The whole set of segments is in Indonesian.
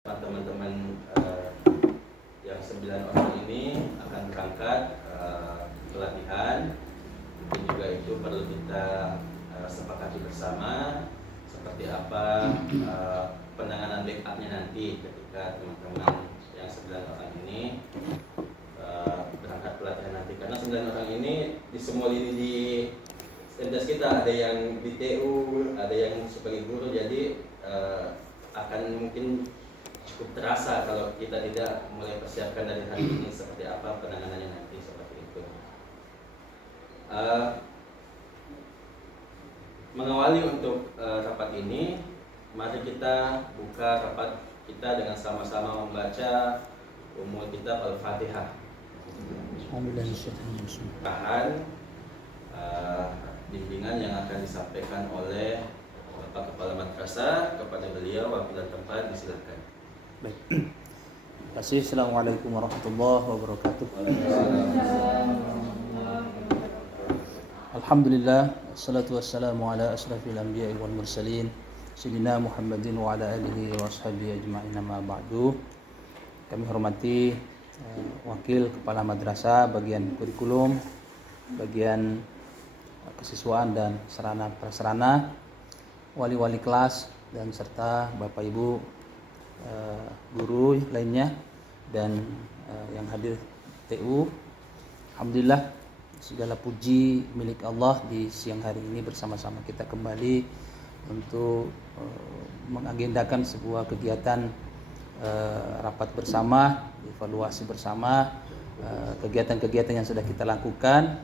teman-teman yang 9 orang ini akan berangkat pelatihan. Mungkin juga itu perlu kita sepakati bersama seperti apa penanganan backupnya nanti ketika teman-teman yang 9 orang ini berangkat pelatihan nanti, karena 9 orang ini di semua lini di identitas kita, ada yang di TU, ada yang sebagai guru, jadi akan mungkin cukup terasa kalau kita tidak mulai persiapkan dari hari ini seperti apa penanganannya nanti, seperti itu. Mengawali untuk rapat ini, mari kita buka rapat kita dengan sama-sama membaca umul kitab Al-Fatihah. Tahan bimbingan yang akan disampaikan oleh Bapak Kepala Madrasah kepada beliau. Waktu dan tempat disilakan. Baik. Terima kasih. Assalamualaikum warahmatullahi wabarakatuh. Alhamdulillah, wassalatu wassalamu ala asrafil anbiya'i wal mursalin sayyidina Muhammadin wa ala alihi wa ashabihi ajma'in, amma ba'du. Kami hormati Wakil Kepala Madrasah, bagian kurikulum, bagian kesiswaan dan sarana prasarana, wali-wali kelas, dan serta Bapak Ibu guru lainnya dan yang hadir TU. Alhamdulillah, segala puji milik Allah, di siang hari ini bersama-sama kita kembali untuk mengagendakan sebuah kegiatan rapat bersama, evaluasi bersama kegiatan-kegiatan yang sudah kita lakukan,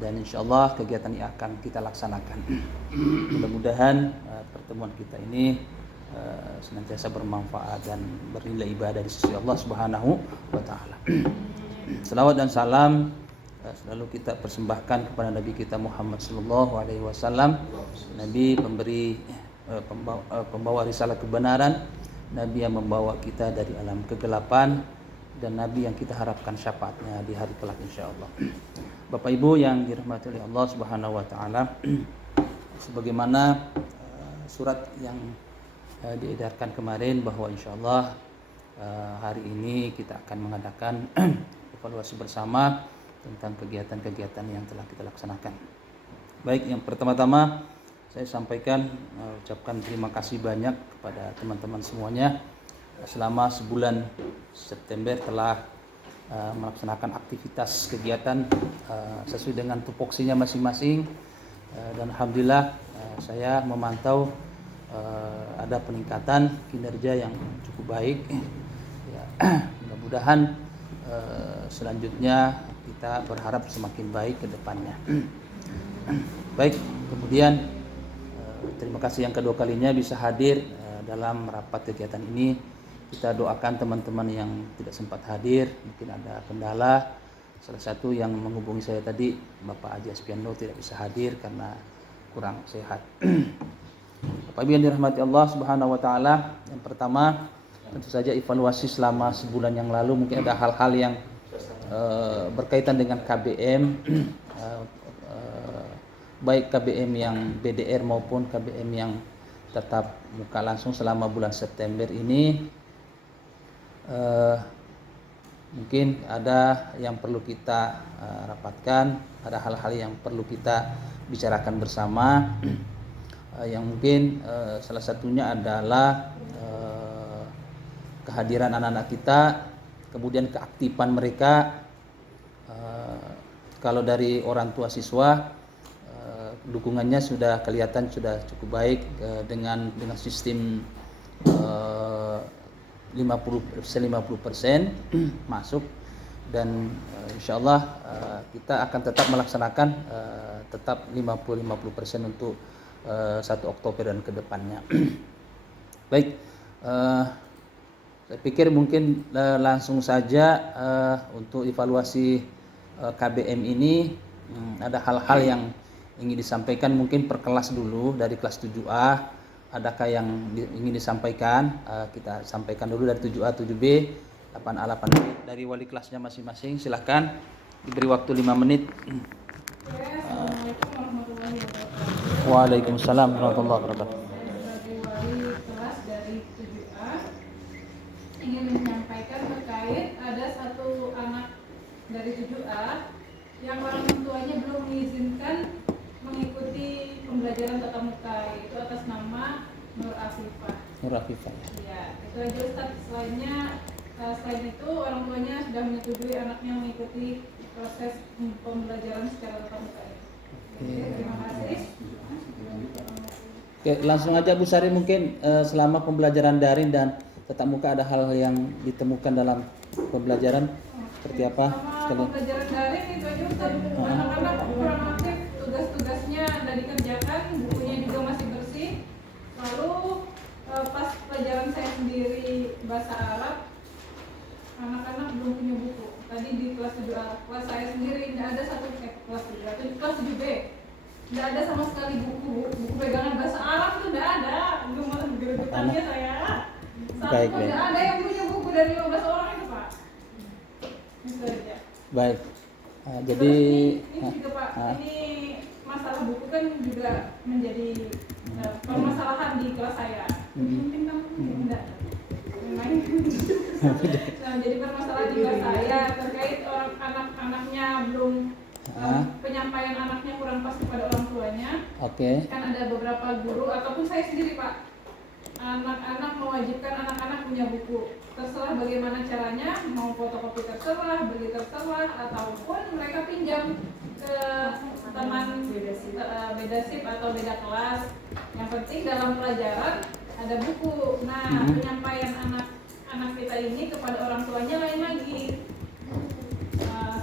dan insya Allah kegiatan ini akan kita laksanakan. Mudah-mudahan pertemuan kita ini senantiasa bermanfaat dan bernilai ibadah di sisi Allah Subhanahu wa taala. Selawat dan salam selalu kita persembahkan kepada Nabi kita Muhammad sallallahu alaihi wasallam, Nabi pemberi pembawa risalah kebenaran, Nabi yang membawa kita dari alam kegelapan, dan Nabi yang kita harapkan syafaatnya di hari kelak insyaallah. Bapak Ibu yang dirahmati oleh Allah Subhanahu wa taala, sebagaimana surat yang diedarkan kemarin bahwa insyaallah hari ini kita akan mengadakan evaluasi bersama tentang kegiatan-kegiatan yang telah kita laksanakan. Baik, yang pertama-tama saya sampaikan ucapkan terima kasih banyak kepada teman-teman semuanya. Selama sebulan September telah melaksanakan aktivitas kegiatan sesuai dengan tupoksinya masing-masing, dan alhamdulillah saya memantau ada peningkatan kinerja yang cukup baik. Ya, mudah-mudahan selanjutnya kita berharap semakin baik ke depannya. Baik, kemudian terima kasih yang kedua kalinya bisa hadir dalam rapat kegiatan ini. Kita doakan teman-teman yang tidak sempat hadir, mungkin ada kendala. Salah satu yang menghubungi saya tadi, Bapak Haji Aspiando, tidak bisa hadir karena kurang sehat. Bapak Ibu yang dirahmati Allah Subhanahu wa taala, yang pertama tentu saja evaluasi selama sebulan yang lalu, mungkin ada hal-hal yang berkaitan dengan KBM, baik KBM yang BDR maupun KBM yang tetap muka langsung selama bulan September ini. Mungkin ada yang perlu kita rapatkan, ada hal-hal yang perlu kita bicarakan bersama. Yang mungkin salah satunya adalah kehadiran anak-anak kita, kemudian keaktifan mereka. Kalau dari orang tua siswa, dukungannya sudah kelihatan sudah cukup baik dengan sistem 50% masuk, dan insyaallah kita akan tetap melaksanakan tetap 50% untuk 1 Oktober dan kedepannya. Baik, saya pikir mungkin langsung saja untuk evaluasi KBM ini. Ada hal-hal yang ingin disampaikan, mungkin per kelas dulu, dari kelas 7A. Adakah yang ingin disampaikan? Kita sampaikan dulu dari 7A, 7B, 8A, 8B, dari wali kelasnya masing-masing. Silahkan, diberi waktu 5 menit. Assalamualaikum warahmatullahi wabarakatuh. Waalaikumsalam warahmatullahi wabarakatuh. Sebagai wali kelas dari 7A, yang orang tuanya belum mengizinkan mengikuti pembelajaran tatap muka, itu atas nama Nur Afifah. Nur Afifah. Ya, itu aja Ustaz. Selain itu orang tuanya sudah menyetujui anaknya mengikuti proses pembelajaran secara tatap muka. Terima kasih. Oke, langsung aja Bu Sari, mungkin selama pembelajaran daring dan tatap muka ada hal yang ditemukan dalam pembelajaran seperti apa? Sama pembelajaran daring itu aja Ustaz. Anak-anak kurang aktif, tugas-tugasnya sudah dikerjakan, bukunya juga masih bersih. Lalu pas pelajaran saya sendiri bahasa Arab, anak-anak belum punya buku. Tadi di kelas 7A, kelas saya sendiri tidak ada satu kelas 7A, kelas 7B. Tidak ada sama sekali buku pegangan bahasa Arab itu tidak ada. Belum ada geregetannya saya. Satu pun tidak ada yang punya buku dari 15 orang itu Pak. Itu aja. Baik. Jadi ini juga Pak, ini masalah buku kan juga menjadi permasalahan di kelas saya. Mungkin kamu tidak main. Nah, jadi permasalahan di kelas saya terkait orang anak-anaknya belum penyampaian anaknya kurang pas kepada orang tuanya. Oke. Kan ada beberapa guru ataupun saya sendiri Pak, anak-anak mewajibkan anak-anak punya buku. Terserah bagaimana caranya, mau fotokopi terserah, beli terserah, ataupun mereka pinjam ke teman beda sip atau beda kelas. Yang penting dalam pelajaran ada buku. Nah, penyampaian anak kita ini kepada orang tuanya lain lagi.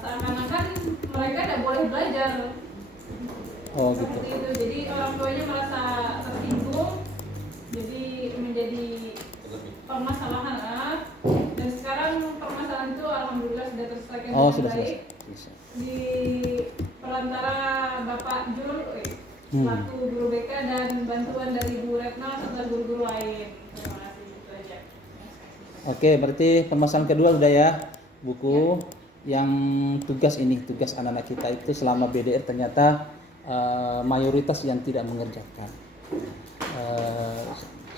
Seakan-akan mereka tidak boleh belajar. Oh, Seperti gitu. itu. Jadi orang tuanya merasa tersinggung. Jadi menjadi permasalahan. Dan sekarang permasalahan itu alhamdulillah sudah terselesaikan dengan baik. Di perantara Bapak Jul, selaku guru BK dan bantuan dari Bu Retno serta guru-guru lain. Terima kasih, itu aja. Oke, berarti permasalahan kedua sudah ya, buku yang tugas anak-anak kita itu selama BDR ternyata mayoritas yang tidak mengerjakan.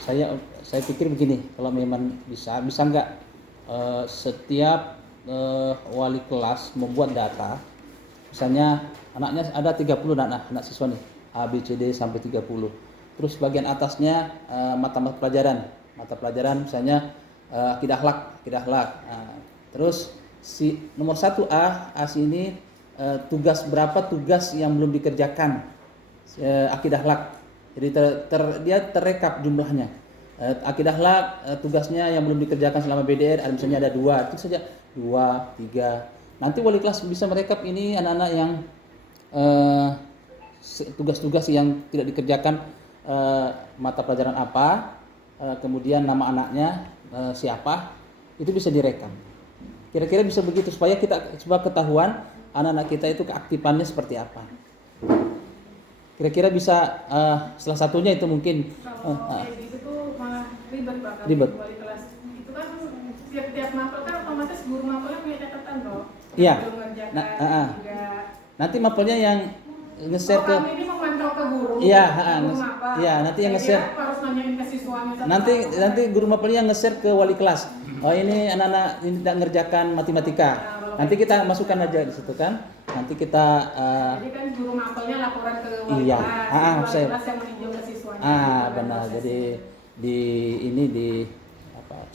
Saya pikir begini, kalau memang bisa nggak setiap wali kelas membuat data, misalnya anaknya ada 30 anak siswa nih, A, B, C, D sampai 30. Terus bagian atasnya mata pelajaran misalnya akidah akhlak. Terus si nomor 1A sini berapa tugas yang belum dikerjakan akidah akhlak. Jadi dia terrekap jumlahnya. Akidah akhlak tugasnya yang belum dikerjakan selama BDR misalnya ada 2, itu saja 2, 3. Nanti wali kelas bisa merekap ini anak-anak yang tugas-tugas yang tidak dikerjakan, mata pelajaran apa, kemudian nama anaknya siapa, itu bisa direkam. Kira-kira bisa begitu supaya kita coba ketahuan anak-anak kita itu keaktifannya seperti apa. Kira-kira bisa salah satunya itu mungkin kalau kayak gitu tuh malah ribet Pak kalau Ribet. wali kelas. Itu kan tiap mapel kan otomatis guru mapelnya punya catatan loh. Iya. Belum mengerjakan juga. Nanti mapelnya yang nge-share ke Kami ini memantau ke guru. Iya, Guru mapel. iya, nanti yang Saya nge-share. kira harus nanyain ke siswanya satu-satu. Nanti guru mapelnya nge-share ke wali kelas. Oh, ini anak-anak ini tidak mengerjakan matematika. Nanti kita masukkan aja di situ kan. Nanti kita jadi kan guru mapelnya laporan ke wali iya. kelas. Wali kelas yang meninjau ke siswanya. Benar. Jadi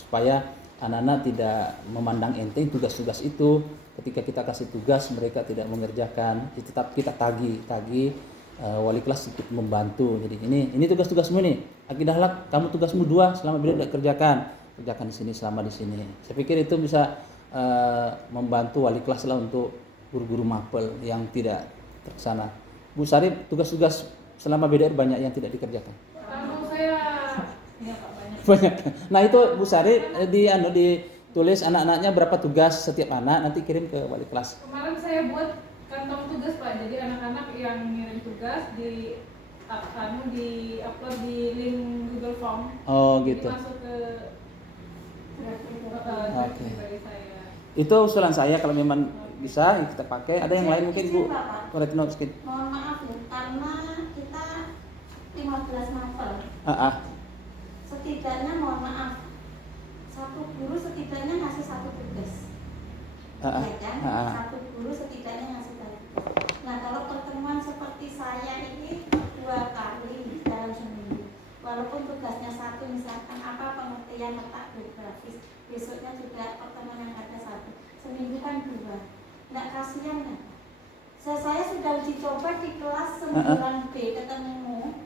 supaya anak-anak tidak memandang enteng tugas-tugas itu. Ketika kita kasih tugas mereka tidak mengerjakan, tetap kita tagih wali kelas ikut membantu. Jadi ini tugas-tugasmu nih. Akidah akhlak kamu tugasmu 2 selama bila tidak kerjakan di sini selama di sini. Saya pikir itu bisa membantu wali kelas lah untuk guru-guru mapel yang tidak terlaksana. Bu Sari, tugas-tugas selama BDR banyak yang tidak dikerjakan. Kalau saya ya Pak banyak. Banyak. Nah itu Bu Sari ditulis anak-anaknya berapa tugas setiap anak, nanti kirim ke wali kelas. Kemarin saya buat kantong tugas Pak. Jadi anak-anak yang ngirim tugas di upload di link Google Form. Oh Jadi gitu. masuk ke Oke. dari saya. Itu usulan saya kalau memang bisa kita pakai. Ada yang lain mungkin Bu? Retno sedikit. Mohon maaf Bu, karena kita 15 mapel. Setidaknya mohon maaf, satu guru setidaknya ngasih 1 tugas. Ya kan? Satu guru setidaknya ngasih 1 tugas. geografis, besoknya juga pertemuan yang ada 1, seminggu kan 2. Nggak kasihan kan? Saya sudah uji coba di kelas 9B ketemu.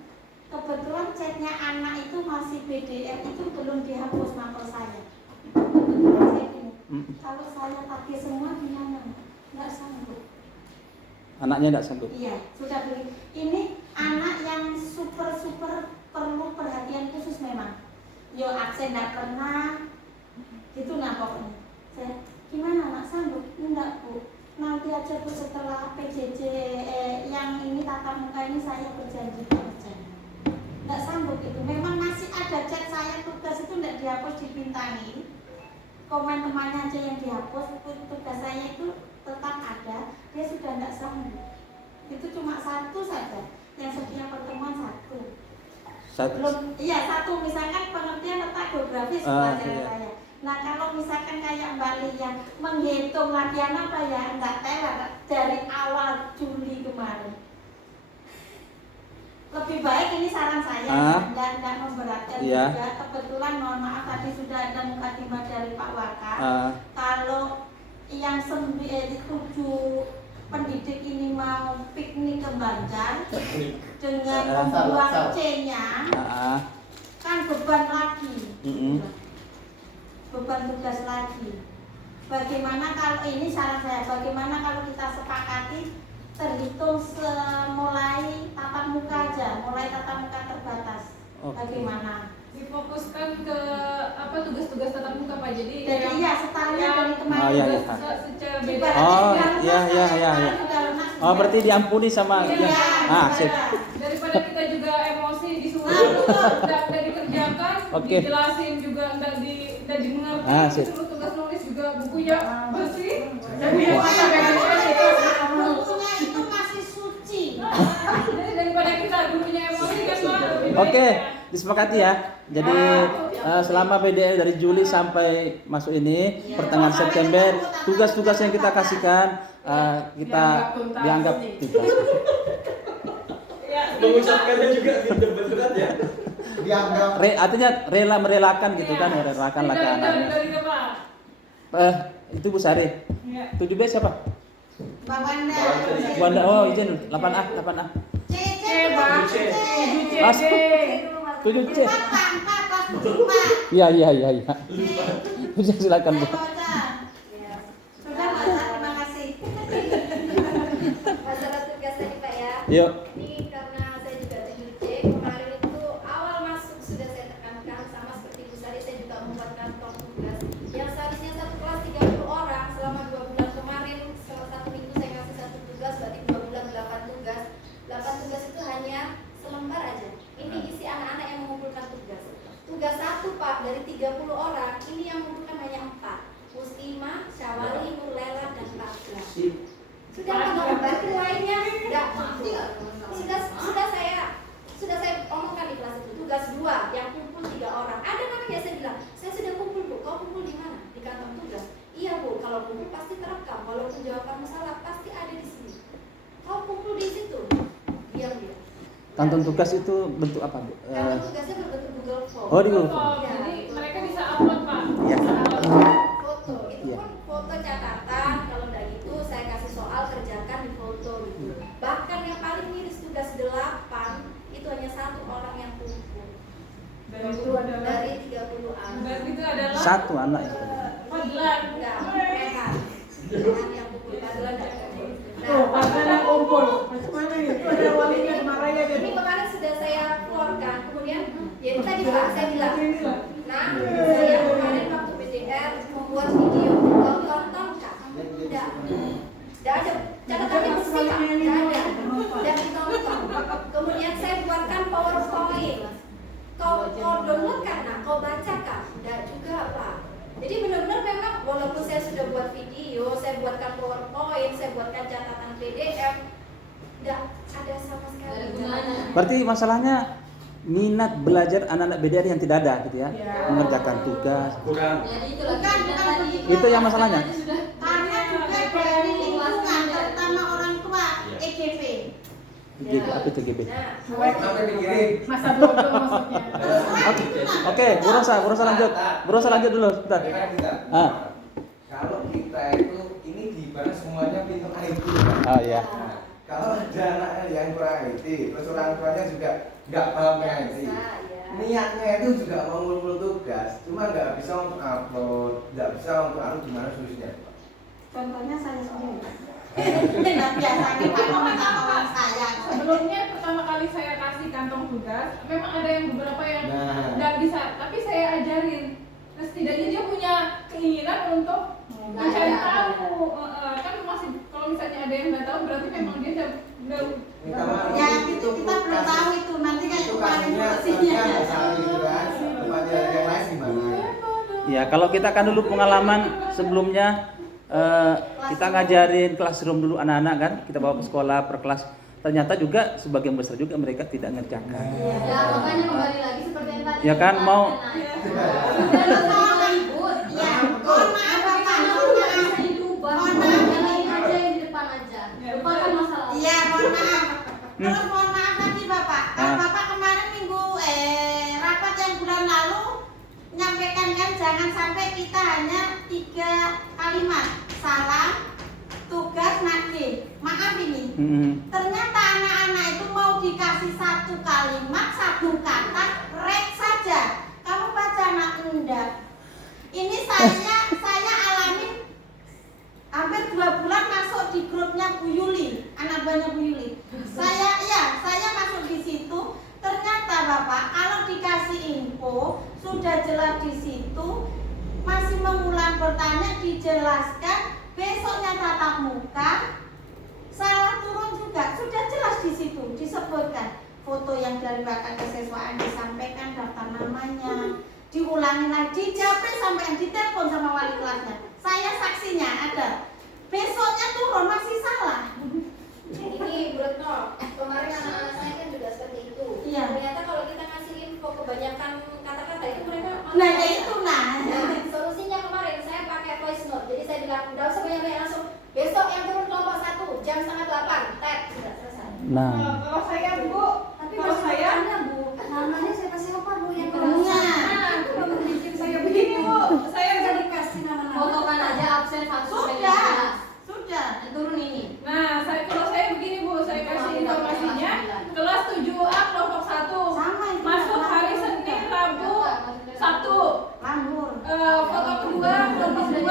Kebetulan chatnya anak itu masih PDF, itu belum dihapus mapel saya. Saya gini, kalau saya pakai semua gimana? Nggak sanggup. Anaknya tidak sanggup. Iya, sudah beli. Ini anak yang super perlu perhatian khusus memang. Yo absen nggak pernah, gitu nah pokoknya. Saya gimana nak sanggup? Enggak Bu. Nanti aja Bu setelah PJJ yang ini tatap muka ini saya berjanji kerja. Nggak sanggup itu. Memang masih ada chat saya tugas itu nggak dihapus dibintangi. Komen temannya aja yang dihapus, tugas saya itu tetap ada. Dia sudah nggak sanggup. Itu cuma 1 saja yang setiap pertemuan 1. Belum, iya 1 misalkan pengertian letak geografis pelajaran iya. saya. Nah kalau misalkan kayak Mbak Li yang menghitung latihan apa ya nggak telat dari awal Juli kemarin. Lebih baik ini saran saya nggak memberatkan juga. Kebetulan mohon maaf tadi sudah ada mukadimah dari Pak Waka. Kalau yang 7 pendidik ini mau piknik ke Banjar dengan membuang C-nya kan beban lagi. Beban tugas lagi. Bagaimana kalau ini saran saya, bagaimana kalau kita sepakati terhitung mulai tatap muka aja, mulai tatap muka terbatas. Bagaimana? Difokuskan ke apa tugas-tugas tatap muka Pak. Jadi iya setarnya dari kemarin secara beda. Iya. Oh, berarti diampuni sama sip. Daripada kita juga emosi disuruh tidak dikerjakan, dijelasin juga tidak dimengerti, disuruh tugas nulis juga bukunya bersih. Jadi bukunya itu masih suci. Jadi daripada kita dulunya emosi kan Pak. Oke, disepakati ya. Jadi selama PDL dari Juli sampai masuk ini pertengahan September, tugas-tugas yang kita kasihkan kita dianggap tugas. Mengucapkannya juga berat ya. Dianggap Artinya merelakan gitu kan, merelakan anaknya. Itu Bu Sari. Itu di base siapa? Mbak Wanda. Wanda, oh izin 8A. Pas 7C. Iya. Silakan Bu. Sudah terima kasih. Masalah tugas tadi Pak ya. Yuk. Ini karena saya juga 7C, kemarin itu awal masuk sudah saya tekankan sama seperti Bu Sari, saya juga membuatkan form tugas yang seharusnya satu kelas 30 orang selama 2 bulan kemarin, selama 1 minggu saya ngasih 1 tugas, berarti 2 bulan 8 tugas. 8 tugas itu hanya selembar aja. Ini isi anak-anak yang mengumpulkan tugas. Tugas 1 Pak dari 30 orang, ini yang mengumpulkan hanya 4. Muslimah, Syawali, Nurlela, dan Raga. Sudah menggambar lainnya enggak. Sudah saya omongkan di kelas itu. Tugas 2 yang kumpul 3 orang. Ada namanya saya bilang, saya sudah kumpul Bu. Kau kumpul di mana? Di kantong tugas. Iya Bu, kalau kumpul pasti terekam. Walaupun jawabanmu salah pasti ada di sini. Kau kumpul di situ. Diam dia. Kantong tugas itu bentuk apa Bu? Kantong tugasnya berbentuk Google Form. Oh di Google Form. Jadi mereka bisa upload Pak. Iya. Foto. Itu pun foto catatan. Kalau enggak gitu saya kasih soal kerjakan di foto gitu. Bahkan yang paling miris tugas 8 itu hanya 1 orang yang kumpul. Dan itu adalah Dari 30 anak. dan itu adalah 1 anak itu. Fadlan. Enggak, mereka. Jangan yang kumpul Fadlan enggak. Fadlan kumpul. Mana itu ada walinya marahnya Ini kemarin sudah saya keluarkan. Kemudian ya itu tadi Pak saya bilang. Nah, saya kemarin waktu PDR membuat video. Kau tonton Kak? Tidak. Tidak ada. Catatannya bersih Kak? Tidak ada. Tidak ditonton. Kemudian saya buatkan PowerPoint. Kau download kan? Nah, kau baca Kak? Tidak juga Pak. Jadi benar-benar memang walaupun saya sudah buat video, saya buatkan PowerPoint, saya buatkan catatan PDF, tidak ada sama sekali gunanya. Berarti masalahnya minat belajar anak-anak BDR yang tidak ada gitu ya. Mengerjakan tugas. Bukan. Bukan begitu. Itu yang masalahnya. Karena juga dari lingkungan terutama orang tua EGP. Apa itu GB? Nah, Sampai dikirim. Masa bodoh maksudnya. Oke, Bu Rosa lanjut. Bu Rosa lanjut dulu, bentar. Kalau kita itu ini dibalas semuanya pinter IT. Oh iya. Nah, kalau ada anaknya yang kurang IT, terus orang tuanya juga nggak paham IT. bisa, ya. Niatnya itu juga mau ngumpul tugas, cuma nggak bisa untuk upload, nggak bisa untuk gimana solusinya? Contohnya saya sendiri. Tidak biasanya kalau minta tolong saya. Sebelumnya pertama kali saya kasih kantong tugas, memang ada yang beberapa yang Nah. nggak bisa, tapi saya ajarin. Nah, setidaknya dia punya keinginan untuk mencari tahu. Kan masih kalau misalnya ada yang nggak tahu berarti memang dia udah Minta maaf. Ya itu kita belum tahu itu nanti kan Itu kemarin kasusnya solusinya. nggak salah gitu kan? Tempatnya yang lain gimana? Ya, kalau kita kan dulu pengalaman sebelumnya kita ngajarin classroom dulu anak-anak kan, kita bawa ke sekolah per kelas. Ternyata juga sebagian besar juga mereka tidak ngerjakan. Ya, makanya kembali lagi seperti yang tadi. Ya kan, mau ribut. Ya, mohon maaf Bapak, mohon maaf. Mohon maaf, yang lain aja yang di depan aja. Lupakan masalah. Iya, mohon maaf. Terus mohon maaf lagi Bapak. Kan Ah. Bapak kemarin minggu rapat yang bulan lalu menyampaikan kan jangan sampai kita hanya 3 kalimat. Salam, tugas, nagih. Maaf ini. Ternyata anak-anak itu mau dikasih 1 kalimat, 1 kata, rek saja. Kamu baca anak enggak. Ini saya alamin hampir 2 bulan masuk di grupnya Bu Yuli, anak buahnya Bu Yuli. Saya masuk di situ. Ternyata Bapak, kalau dikasih info sudah jelas di situ, masih mengulang bertanya dijelaskan, besoknya tatap muka, salah turun juga sudah jelas di situ disebutkan foto yang dari bakal kesiswaan disampaikan, daftar namanya, diulangi lagi, dijapri sampai ditelepon sama wali kelasnya. Saya saksinya ada. Besoknya turun masih salah. Ini Bu Retno, kemarin anak-anak saya kan juga seperti itu. Iya. Ternyata kalau kita ngasih info kebanyakan kata-kata itu mereka Nah, ya itu nah. Nah, solusinya kemarin saya pakai voice note. Jadi saya bilang, udah usah banyak-banyak, langsung besok yang turun kelompok 1 jam 7:30, tet, sudah selesai. Nah, Kalau saya Bu, Tapi kalau saya Bu, namanya siapa siapa Bu yang Iya. itu belum bikin saya begini Bu, saya bisa dikasih nama-nama. Fotokan aja absen satu Sudah. turun ini. Nah, kalau saya begini Bu, saya kasih informasinya kelas 7A kelompok 1 Sama itu. masuk hari Senin, Rabu, Sabtu. Lambur. Foto kedua kelompok 2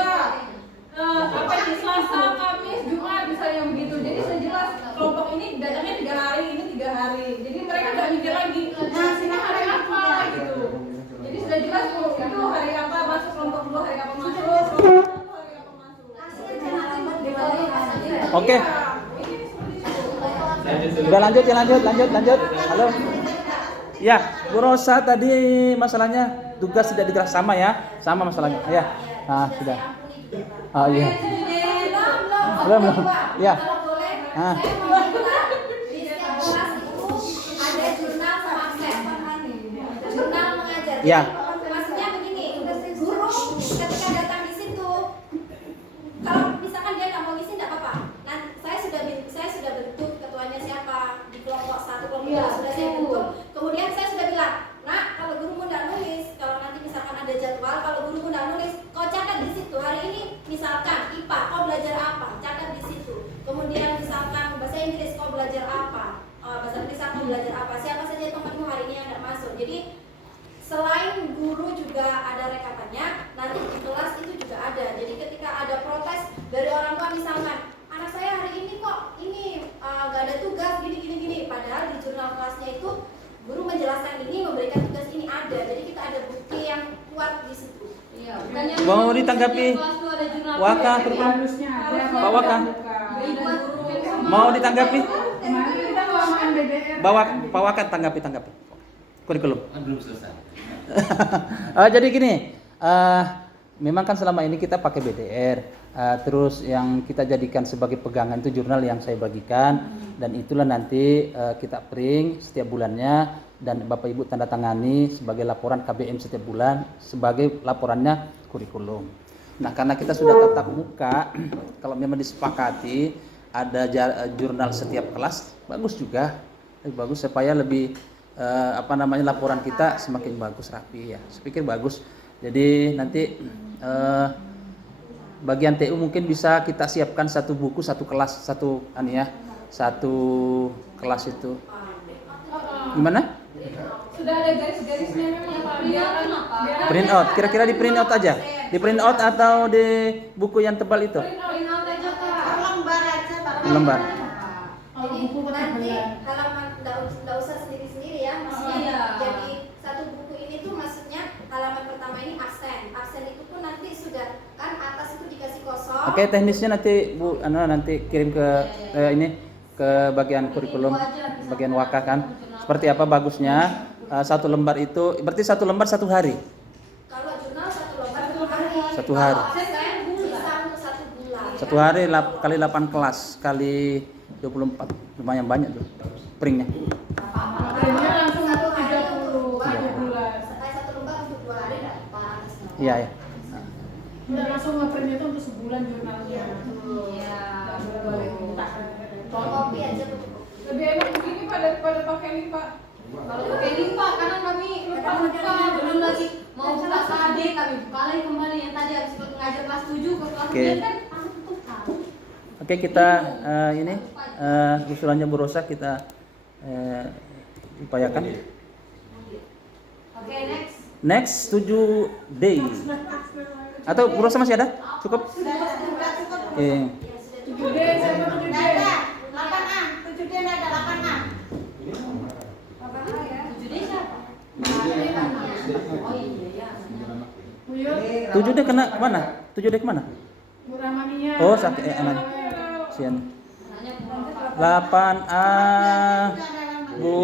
apa di Selasa, Kamis, Jumat misalnya begitu. Jadi sejelas kelompok ini datangnya 3 hari, ini 3 hari. Jadi mereka nggak mikir lagi. Nah, sini hari apa gitu. Jadi sudah jelas Bu, itu hari apa masuk kelompok 2, hari apa masuk, kelompok 1 hari apa masuk. oke. Udah lanjut ya, lanjut. Halo. Ya, Bu Rosa tadi masalahnya tugas tidak digerak sama ya, sama masalahnya. Ya, nah sudah. Oh iya. Belum. Ya. Kalau boleh, Ah. saya mau minta di setiap kelas itu ada jurnal sama absen. Jurnal mengajar. Ya. Jadi, maksudnya begini, guru ketika datang di situ, kalau misalkan dia nggak mau ngisi nggak apa-apa. Nah, saya sudah bentuk ketuanya siapa di kelompok 1, kelompok 2 sudah saya bentuk. Kemudian saya sudah bilang, nak, kalau gurumu nggak nulis, kalau nanti misalkan ada jadwal, kalau gurumu nggak nulis, kau catat di situ. Hari ini misalkan IPA, kau belajar apa? Catat di situ. Kemudian misalkan bahasa Inggris, kau belajar apa? Bahasa Inggris kau belajar apa? Siapa saja temanmu hari ini yang nggak masuk? Jadi selain guru juga ada rekapannya, nanti di kelas itu juga ada. Jadi ketika ada protes dari orang tua misalkan, anak saya hari ini kok ini nggak ada tugas gini, padahal di jurnal kelasnya itu guru menjelaskan ini, memberikan tugas ini ada. Jadi kita ada bukti yang kuat di situ. Iya. Mau ditanggapi? Waka, Harusnya ada. Pak Waka. Mau ditanggapi? Kemarin kita sama MBDR. Pak Waka tanggapi. Kurikulum. Belum selesai. Jadi gini, memang kan selama ini kita pakai BDR, terus yang kita jadikan sebagai pegangan itu jurnal yang saya bagikan, dan itulah nanti kita print setiap bulannya dan Bapak Ibu tanda tangani sebagai laporan KBM setiap bulan sebagai laporannya kurikulum. Nah, karena kita sudah tatap muka, kalau memang disepakati ada jurnal setiap kelas, bagus juga. Lebih bagus supaya lebih laporan kita semakin bagus, rapi ya. Saya pikir bagus. Jadi nanti bagian TU mungkin bisa kita siapkan satu buku, satu kelas, satu kelas itu. Gimana? Sudah ada garis-garisnya memang Pak. Biar Print out. Kira-kira di print out aja. Di print out atau di buku yang tebal itu? print out aja Kak. lembar aja Pak. Lembar. Jadi nanti halaman nggak usah sendiri-sendiri ya, maksudnya Iya. jadi satu buku ini tuh maksudnya halaman pertama ini absen itu pun nanti sudah kan atas itu dikasih kosong. Oke, teknisnya nanti Bu nanti kirim ke ini ke bagian kurikulum, bagian waka kan. Seperti apa bagusnya? Satu lembar itu berarti satu lembar satu hari. Kalau jurnal satu lembar 1 hari. Satu hari. Kalau absen bisa untuk 1 bulan. Satu hari kali 8 kelas kali 24, lumayan banyak tuh printnya. Printnya langsung Satu untuk hari 30 untuk 1 bulan. satu lembar untuk 2 hari nggak apa-apa. Iya ya. Udah langsung ngeprint itu untuk sebulan jurnalnya. Iya. Nggak boleh minta. Kopi aja betul. Lebih enak begini Pak daripada pakai ini Pak. Kalau pakai lipat karena kami lupa belum lagi mau buka KD, kami buka lagi kembali yang tadi habis mengajar kelas 7 ke kelas Oke. 9 kan tutup kan. Oke, kita ini usulannya Bu Rosa kita upayakan. Oke, next. Next 7D. Atau Bu Rosa masih ada? Cukup? Sudah cukup. Oke. 7D sama 7D. Nggak ada 8A, 7D nggak ada 8A. Apa ya? 7D siapa? Oh iya ya. Buyut, 7D kena mana? 7D kemana? Bu Ramania. Oh, sakit anak. Sian. Nanya kurang apa? 8A. Bu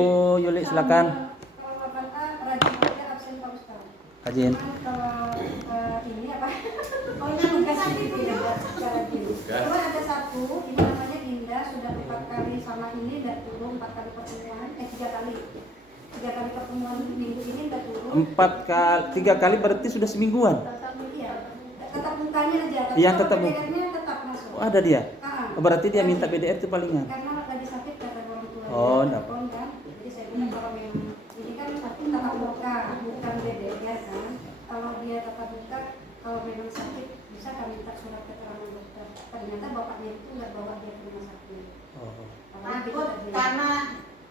Yuli silakan. Kalau 8A rajin aja absen Pak Ustaz. Rajin. Kalau ini apa? Oh, yang Tugas tadi gitu ya, secara gini. Cuma ada satu, ini namanya Dinda sudah 4 kali sama ini dan turun 4 kali pertemuan, 3 kali. 3 kali pertemuan minggu ini udah turun. 3 kali berarti sudah semingguan. Tetap mukanya aja. tapi Iya, kalau tetap muka. PDF-nya tetap masuk. Oh, ada dia. Ah. Oh, berarti dia minta PDF itu palingan. Karena lagi sakit kata orang tua. Oh, dia, dapat. telepon kan. Jadi saya bilang kalau memang ini kan tatap muka bukan PDF ya kan. Kalau dia tatap muka, kalau memang sakit bisa kami minta surat keterangan dokter. Ternyata bapaknya itu nggak bawa dia ke rumah sakit. Oh. takut karena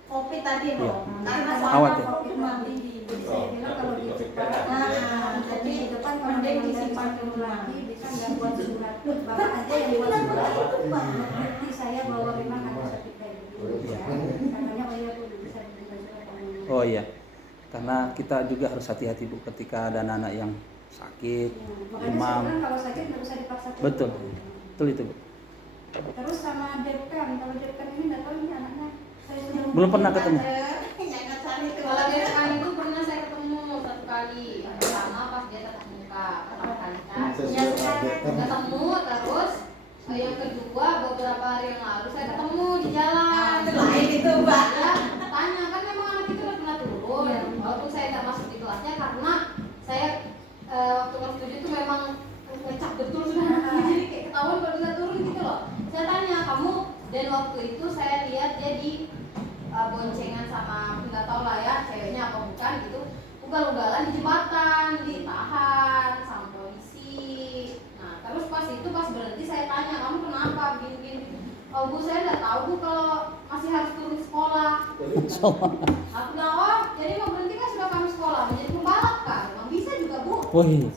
COVID tadi Iya. loh. Karena Khawatir. soalnya COVID tinggi. Jadi saya bilang kalau gitu Nah, jadi di depan kalau mending memang disimpan dari dulu sakit lagi bisa nggak buat surat. Bapak aja yang buat surat. Bukti saya bahwa memang ada sakit kayak gitu. Ya. Katanya oh iya Bu bisa diberikan surat. Oh iya. Karena kita juga harus hati-hati Bu ketika ada anak-anak yang sakit, Ya, makanya saya demam. bilang kalau sakit nggak usah dipaksa. Betul. Betul itu Bu. Terus sama Depkan, kalau Depkan ini nggak tahu ini anaknya. Saya sudah Belum pernah ketemu. Jangan cari itu. Kalau dia depan itu pernah saya ketemu 1 kali. Yang pertama pas dia tatap muka, pertama kali kan. Ya, Ketemu terus yang kedua beberapa hari yang lalu saya ketemu di jalan. Lain itu Mbak. Ya, tanya kan memang anak itu udah pernah turun. Waktu saya nggak masuk di kelasnya karena saya waktu kelas 7 itu memang ngecap betul sudah jadi kayak ketahuan kalau bisa turun gitu loh. Saya tanya kamu dan waktu itu saya lihat dia di boncengan sama nggak tahu lah ya ceweknya apa bukan gitu, ugal-ugalan di jembatan ditahan sama polisi. Nah terus pas berhenti saya tanya kamu kenapa gini. Oh Bu saya nggak tahu Bu kalau masih harus turun sekolah. Aku bilang oh jadi mau berhenti kan sudah kami sekolah menjadi pembalap kan, emang bisa juga Bu. Wih.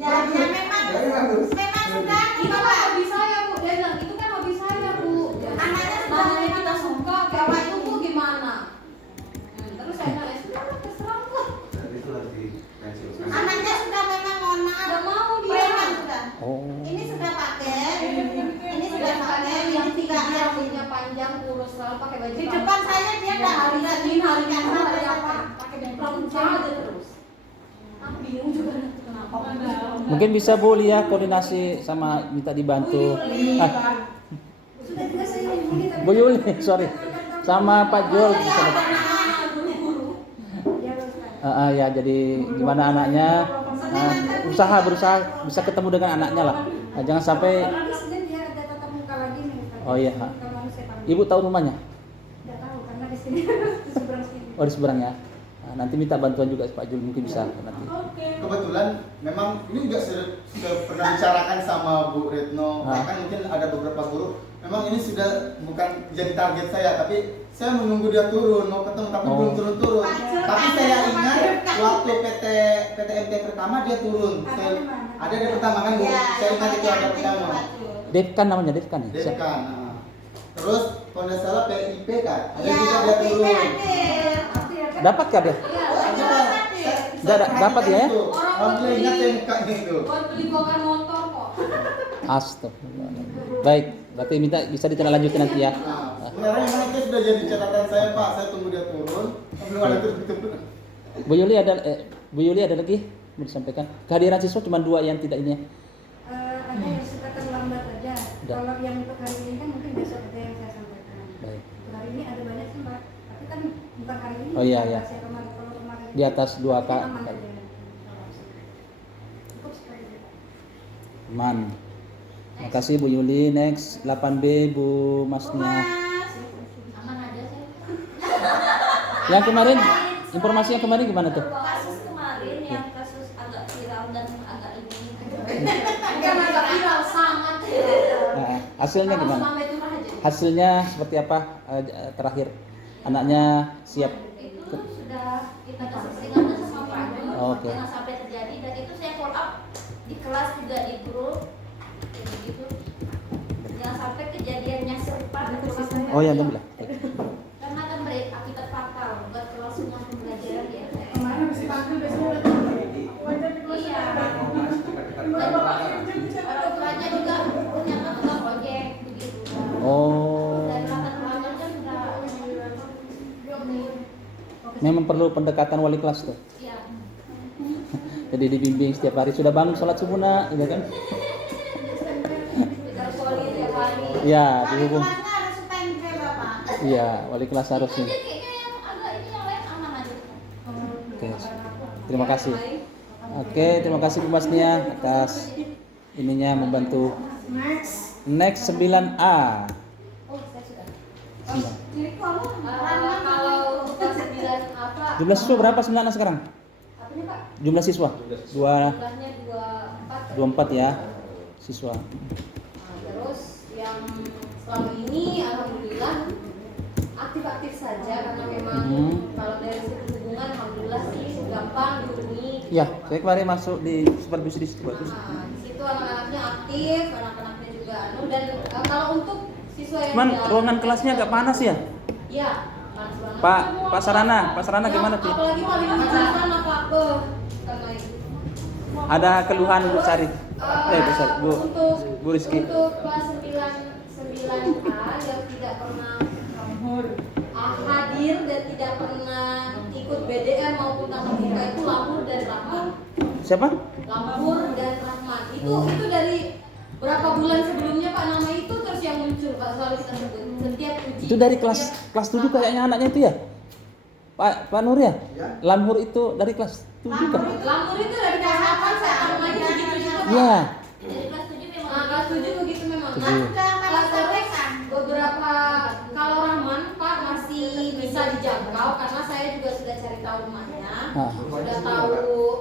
Ya memang sudah Itu kan hobi saya Bu, dia bilang itu kan hobi saya Bu. Anaknya sudah Namanya memang kita suka kayak itu Bu gimana? Terus saya bilang ya sudah terserah Bu. anaknya sudah memang mohon maaf. Nggak mau dia. Preman sudah. Oh. Ini sudah pakai. Ini sudah pakai. Yang Ini tidak tinggi, yang rambutnya panjang, kurus, selalu pakai baju di pants. depan saya dia dah hari tidak Senin, hari diberikan Minggu, hari sama apa? Pakai baju sama aja terus. Aku bingung juga kenapa. Mungkin bisa Bu Lia koordinasi sama minta dibantu. Sudah juga saya hubungi tapi Bu Yuli, sorry. Sama Pak Jul. dia Ustaz. Ya jadi gimana anaknya berusaha bisa ketemu dengan anaknya lah. Nah, jangan sampai Nanti Senin dia ada tatap muka lagi nih Ustaz. Oh iya. Kalau saya panggil. Ibu tahu rumahnya? Nggak tahu karena di sini di seberang sini. Oh di seberang ya. Nah, nanti minta bantuan juga Pak Jul, mungkin bisa nanti. Kebetulan memang ini juga pernah bicarakan sama Bu Retno, bahkan mungkin ada beberapa guru. Memang ini sudah bukan jadi target saya, tapi saya menunggu dia turun, mau ketemu tapi belum turun-turun. Tapi saya ingat waktu PTMT pertama dia turun. Ada di pertama kan Bu? Saya ingat itu ada pertama. Devkan namanya, Devkan ya? Devkan. Terus kalau tidak salah PIP kan, ada juga dia turun. Dapat kan dia? Dapat ya? Orang ingat saya mukanya itu. Buat beli bongkar motor kok. Astagfirullah. Baik, berarti minta bisa ditindaklanjuti nanti ya. Nah, sebenarnya memang itu sudah jadi catatan saya Pak, saya tunggu dia turun, belum ada turun. Bu Yuli ada lagi mau disampaikan? Kehadiran siswa cuma 2 yang tidak ini ya? Ada yang suka terlambat aja. Udah. Kalau yang untuk hari ini kan mungkin besok ada yang saya sampaikan. Baik. Untuk hari ini ada banyak sih Mbak. Tapi kan bukan hari ini. Oh, iya, iya. Saya kemarin kalau kemarin Di atas 2 Tapi kali. aman aja. Cukup sekali. Man. Makasih Bu Yuli. Next 8B Bu Masnya. Aman aja sih. Yang kemarin informasi yang kemarin gimana tuh? Kasus kemarin yang kasus agak viral dan agak ini. Kan agak viral sangat. Nah, hasilnya Kalau gimana? selama itu mah aja. Hasilnya seperti apa terakhir? Anaknya siap? Itu sudah kita kasih peringatan sama Pak Jul, Oke. jangan sampai terjadi, dan itu saya follow up di kelas juga di grup kayak begitu, jangan sampai kejadiannya serupa di kelas Oh ya, alhamdulillah. karena akan berakibat fatal buat kelangsungan pembelajaran ya. Kemarin habis dipanggil besok udah turun. Wajar di kelas Iya. ada. Orang tuanya juga ternyata tukang ojek begitu. Oh, Dan lambat-lambat kan udah memang perlu pendekatan wali kelas tuh. ya. Jadi dibimbing setiap hari. Sudah bangun sholat subuh nak, gitu kan? Kita poli tiap hari. Ya, Wali dihubung. kelasnya harus SPNP Bapak. Iya, wali kelas harus Aja nih. kayaknya yang agak ini yang lain aman aja. Oke, terima kasih. Oke, terima kasih Bu Masnya atas ininya membantu. Next 9A. Oh, saya sudah. Jadi kamu Kalau untuk kelas 9 apa? Jumlah siswa berapa 9A sekarang? Apa nih Pak? Jumlah siswa? Jumlahnya 24. 24 ya siswa. Nah, terus yang selama ini alhamdulillah aktif-aktif saja karena memang kalau dari segi hubungan alhamdulillah sih gampang dihubungi. Ya, saya kemarin masuk di supervisi di situ bagus. Nah, di situ anak-anaknya aktif, anak-anaknya juga dan kalau untuk siswa yang Cuman jalan- ruangan kelasnya agak panas ya. Iya, panas banget. Pak Sarana Ya, gimana tuh? Apalagi paling Sarana Pak karena itu. Ada keluhan Bu Sari? Bu Sari, untuk Bu Rizky. Untuk kelas 9A yang tidak pernah hadir dan tidak pernah ikut BDR maupun tatap muka itu Lampur dan Rahman. Siapa? Lampur dan Rahman. Itu dari berapa bulan sebelumnya Pak nama itu terus yang muncul Pak selalu kita sebut setiap uji. Itu dari kelas 7 kayaknya anaknya itu ya? Pak Nur ya? Lamhur itu dari kelas 7 kan? Lampur itu dari kelas 8 saya namanya begitu juga Pak. Iya. Jadi kelas 7 memang Nah, kelas 7 begitu memang. Tujuh. Kelas terus beberapa kalau Rahman Pak masih bisa dijangkau karena saya juga sudah cari tahu rumahnya. Sudah tahu,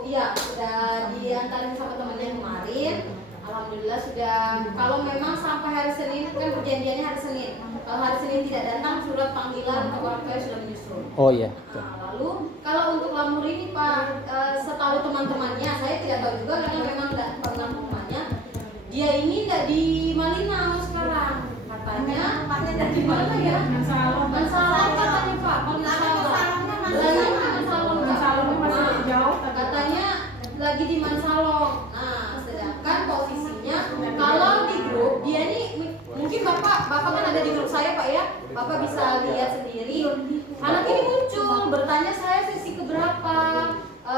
iya sudah diantarin sama temannya kemarin. Alhamdulillah sudah. Kalau memang sampai hari Senin kan perjanjiannya hari Senin. Kalau hari Senin tidak datang surat panggilan ke orang tua sudah menyusul. Oh iya. Nah, lalu kalau untuk Lampur ini Pak, setahu teman-temannya saya tidak tahu juga karena memang tidak pernah ke rumahnya. Dia ini tidak di Malinau sekarang. Katanya di mana ya? Mansalon katanya Pak. Mansalon masih jauh. katanya lagi di Mansalong. Nah, sedangkan posisinya kalau di grup dia ini mungkin Bapak kan ada di grup saya Pak ya. Bapak bisa lihat sendiri. Anak ini muncul bertanya saya sesi keberapa.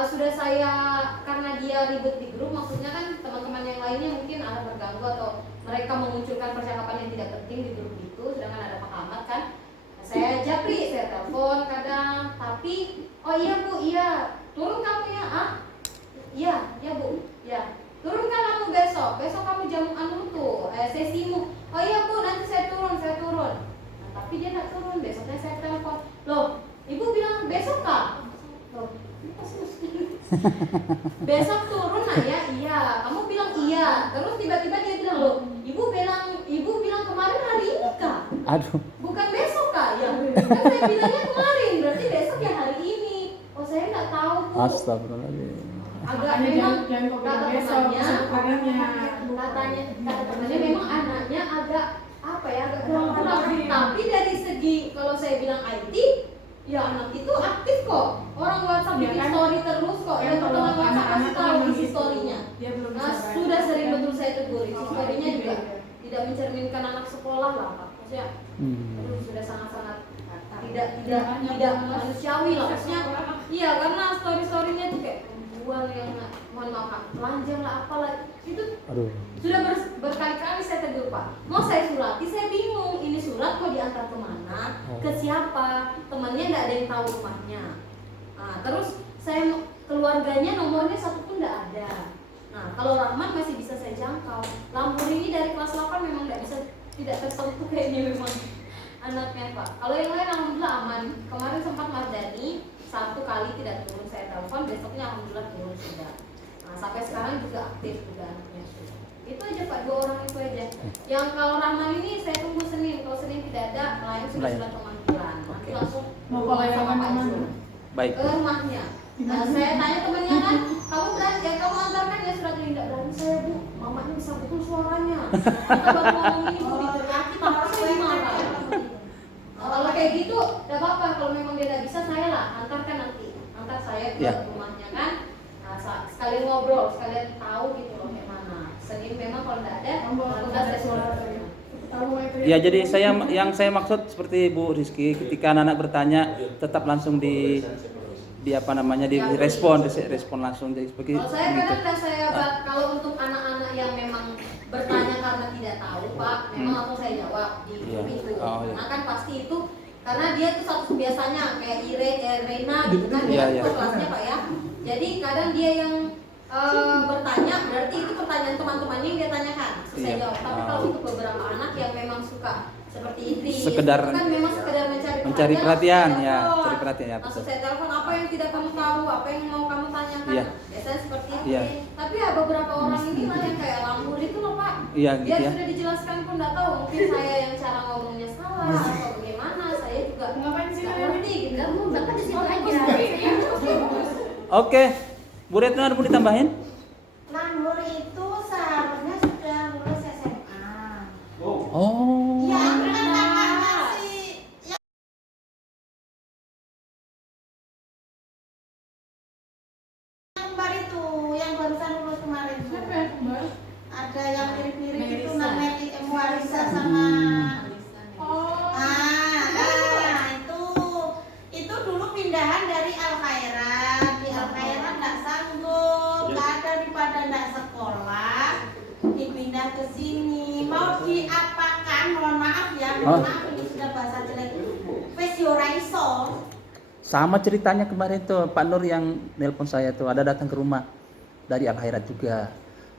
Sudah saya karena dia ribut di grup maksudnya kan teman-teman yang lainnya mungkin ada terganggu atau mereka memunculkan percakapan yang tidak penting di grup itu sedangkan ada Pak Ahmad kan. Saya japri, saya telepon kadang, tapi oh iya Bu, iya turun kamu ya, iya Bu, ya turun kan kamu besok kamu jam anu tuh, sesimu, oh iya Bu nanti saya turun turun. Nah, tapi dia nggak turun. Besoknya saya telepon, loh ibu bilang besok kak? Loh ini pasti besok turun nak ya? Iya. Kamu bilang iya. Terus tiba-tiba dia bilang, loh ibu bilang kemarin hari ini kak? Aduh. Bukan besok kak? Ya kan saya bilangnya kemarin, berarti besok ya hari ini. Oh saya nggak tahu bu. Astagfirullahaladzim. Agak memang jangan kok bilang kata besok, temannya, harinya. kata temannya memang anaknya agak apa ya, agak kurang. Tapi dari segi kalau saya bilang IT, ya anak itu aktif kok. Orang WhatsApp Ya bikin kan? story terus kok. Kan Dan kalau teman WhatsApp anak-anak pasti tahu memang isi gitu. storynya. Dia belum Nah bisa sudah baca. sering betul saya tegur. Isi Oh, storynya iya, juga iya. tidak mencerminkan anak sekolah lah pak. Maksudnya aduh, sudah sangat-sangat tidak manusiawi lah. Maksudnya iya karena story-storynya tuh kayak perempuan yang mohon maaf Pak, telanjang lah apalah itu. Aduh. Sudah berkali-kali saya tegur pak, mau saya surati saya bingung ini surat mau diantar kemana, ke siapa, temannya nggak ada yang tahu rumahnya. Nah, terus saya keluarganya nomornya satu pun nggak ada. Nah kalau Rahman masih bisa saya jangkau, Lampur ini dari kelas 8 memang tidak tersentuh kayaknya memang anaknya pak. Kalau yang lain alhamdulillah aman. Kemarin sempat Mardani 1 kali tidak turun saya telepon, besoknya alhamdulillah turun sudah. Nah sampai sekarang juga aktif juga anaknya sudah. Itu aja pak, 2 orang itu aja. Yang kalau Rahman ini saya tunggu Senin, kalau Senin tidak ada, lain sudah Lain. sudah pemanggilan. Nanti langsung Mau hubungan kalau sama yang Pak mana? Jul. Baik. Ke rumahnya. Nah, saya tanya temannya kan, kamu berani ya kamu antarkan ya surat ini, tidak berani saya bu, mamanya bisa betul suaranya. Kita baru ngomong ini bu, diteriaki tapi saya dimarah. Nah, kalau kayak gitu, tidak apa-apa. Kalau memang dia tidak bisa, saya lah antarkan nanti, antar saya ke Ya. rumahnya kan. Nah, sekalian ngobrol, sekalian tahu gitu loh kayak mana. Senin memang kalau tidak ada, udah saya surat. Ya jadi yang saya maksud seperti Bu Rizky, ketika anak bertanya tetap langsung di apa namanya direspon langsung jadi seperti Kalau saya begitu. kadang dan saya kalau untuk anak-anak yang memang bertanya karena tidak tahu Pak, memang langsung saya jawab di grup Iya. itu. Oh, iya. Karena kan pasti itu karena dia tuh satu biasanya kayak Reina gitu kan Iya, dia iya. itu kelasnya Pak ya. Jadi kadang dia yang bertanya berarti itu pertanyaan teman-temannya yang dia tanyakan. Terus saya Iya. jawab. Tapi Oh. kalau untuk beberapa anak yang memang suka seperti Idris, Sekedar itu kan memang sekedar mencari perhatian, langsung ya, saya telepon. cari perhatian, ya, Langsung betul. saya telepon apa yang tidak kamu tahu, apa yang mau kamu tanyakan. Iya. Biasanya seperti itu. Iya. Tapi ya beberapa orang ini lah yang kayak Lampur itu loh Pak. Iya, Dia gitu ya. sudah dijelaskan pun nggak tahu. Mungkin saya yang cara ngomongnya salah atau bagaimana. Saya juga Ngapain sih nggak kalian? ngerti gitu. Kamu bahkan di situ aja. Oke. Bu Retno ada mau ditambahin? Lampur itu seharusnya sudah lulus SMA. Oh. Ya, kan kakak masih yang kembar itu, yang barusan lulus kemarin tuh. Siapa yang kembar? Ada yang mirip-mirip itu Melisa. namanya Muarisa sama Oh. itu dulu pindahan dari Al Khairat. Di Al Khairat nggak sanggup, nggak ada daripada nggak sekolah, dipindah ke sini. Mau diapakan? Mohon maaf ya, mohon maaf ini sudah bahasa jelek. Wes yo ora iso. Sama ceritanya kemarin tuh Pak Nur yang nelpon saya tuh ada datang ke rumah dari Al Khairat juga.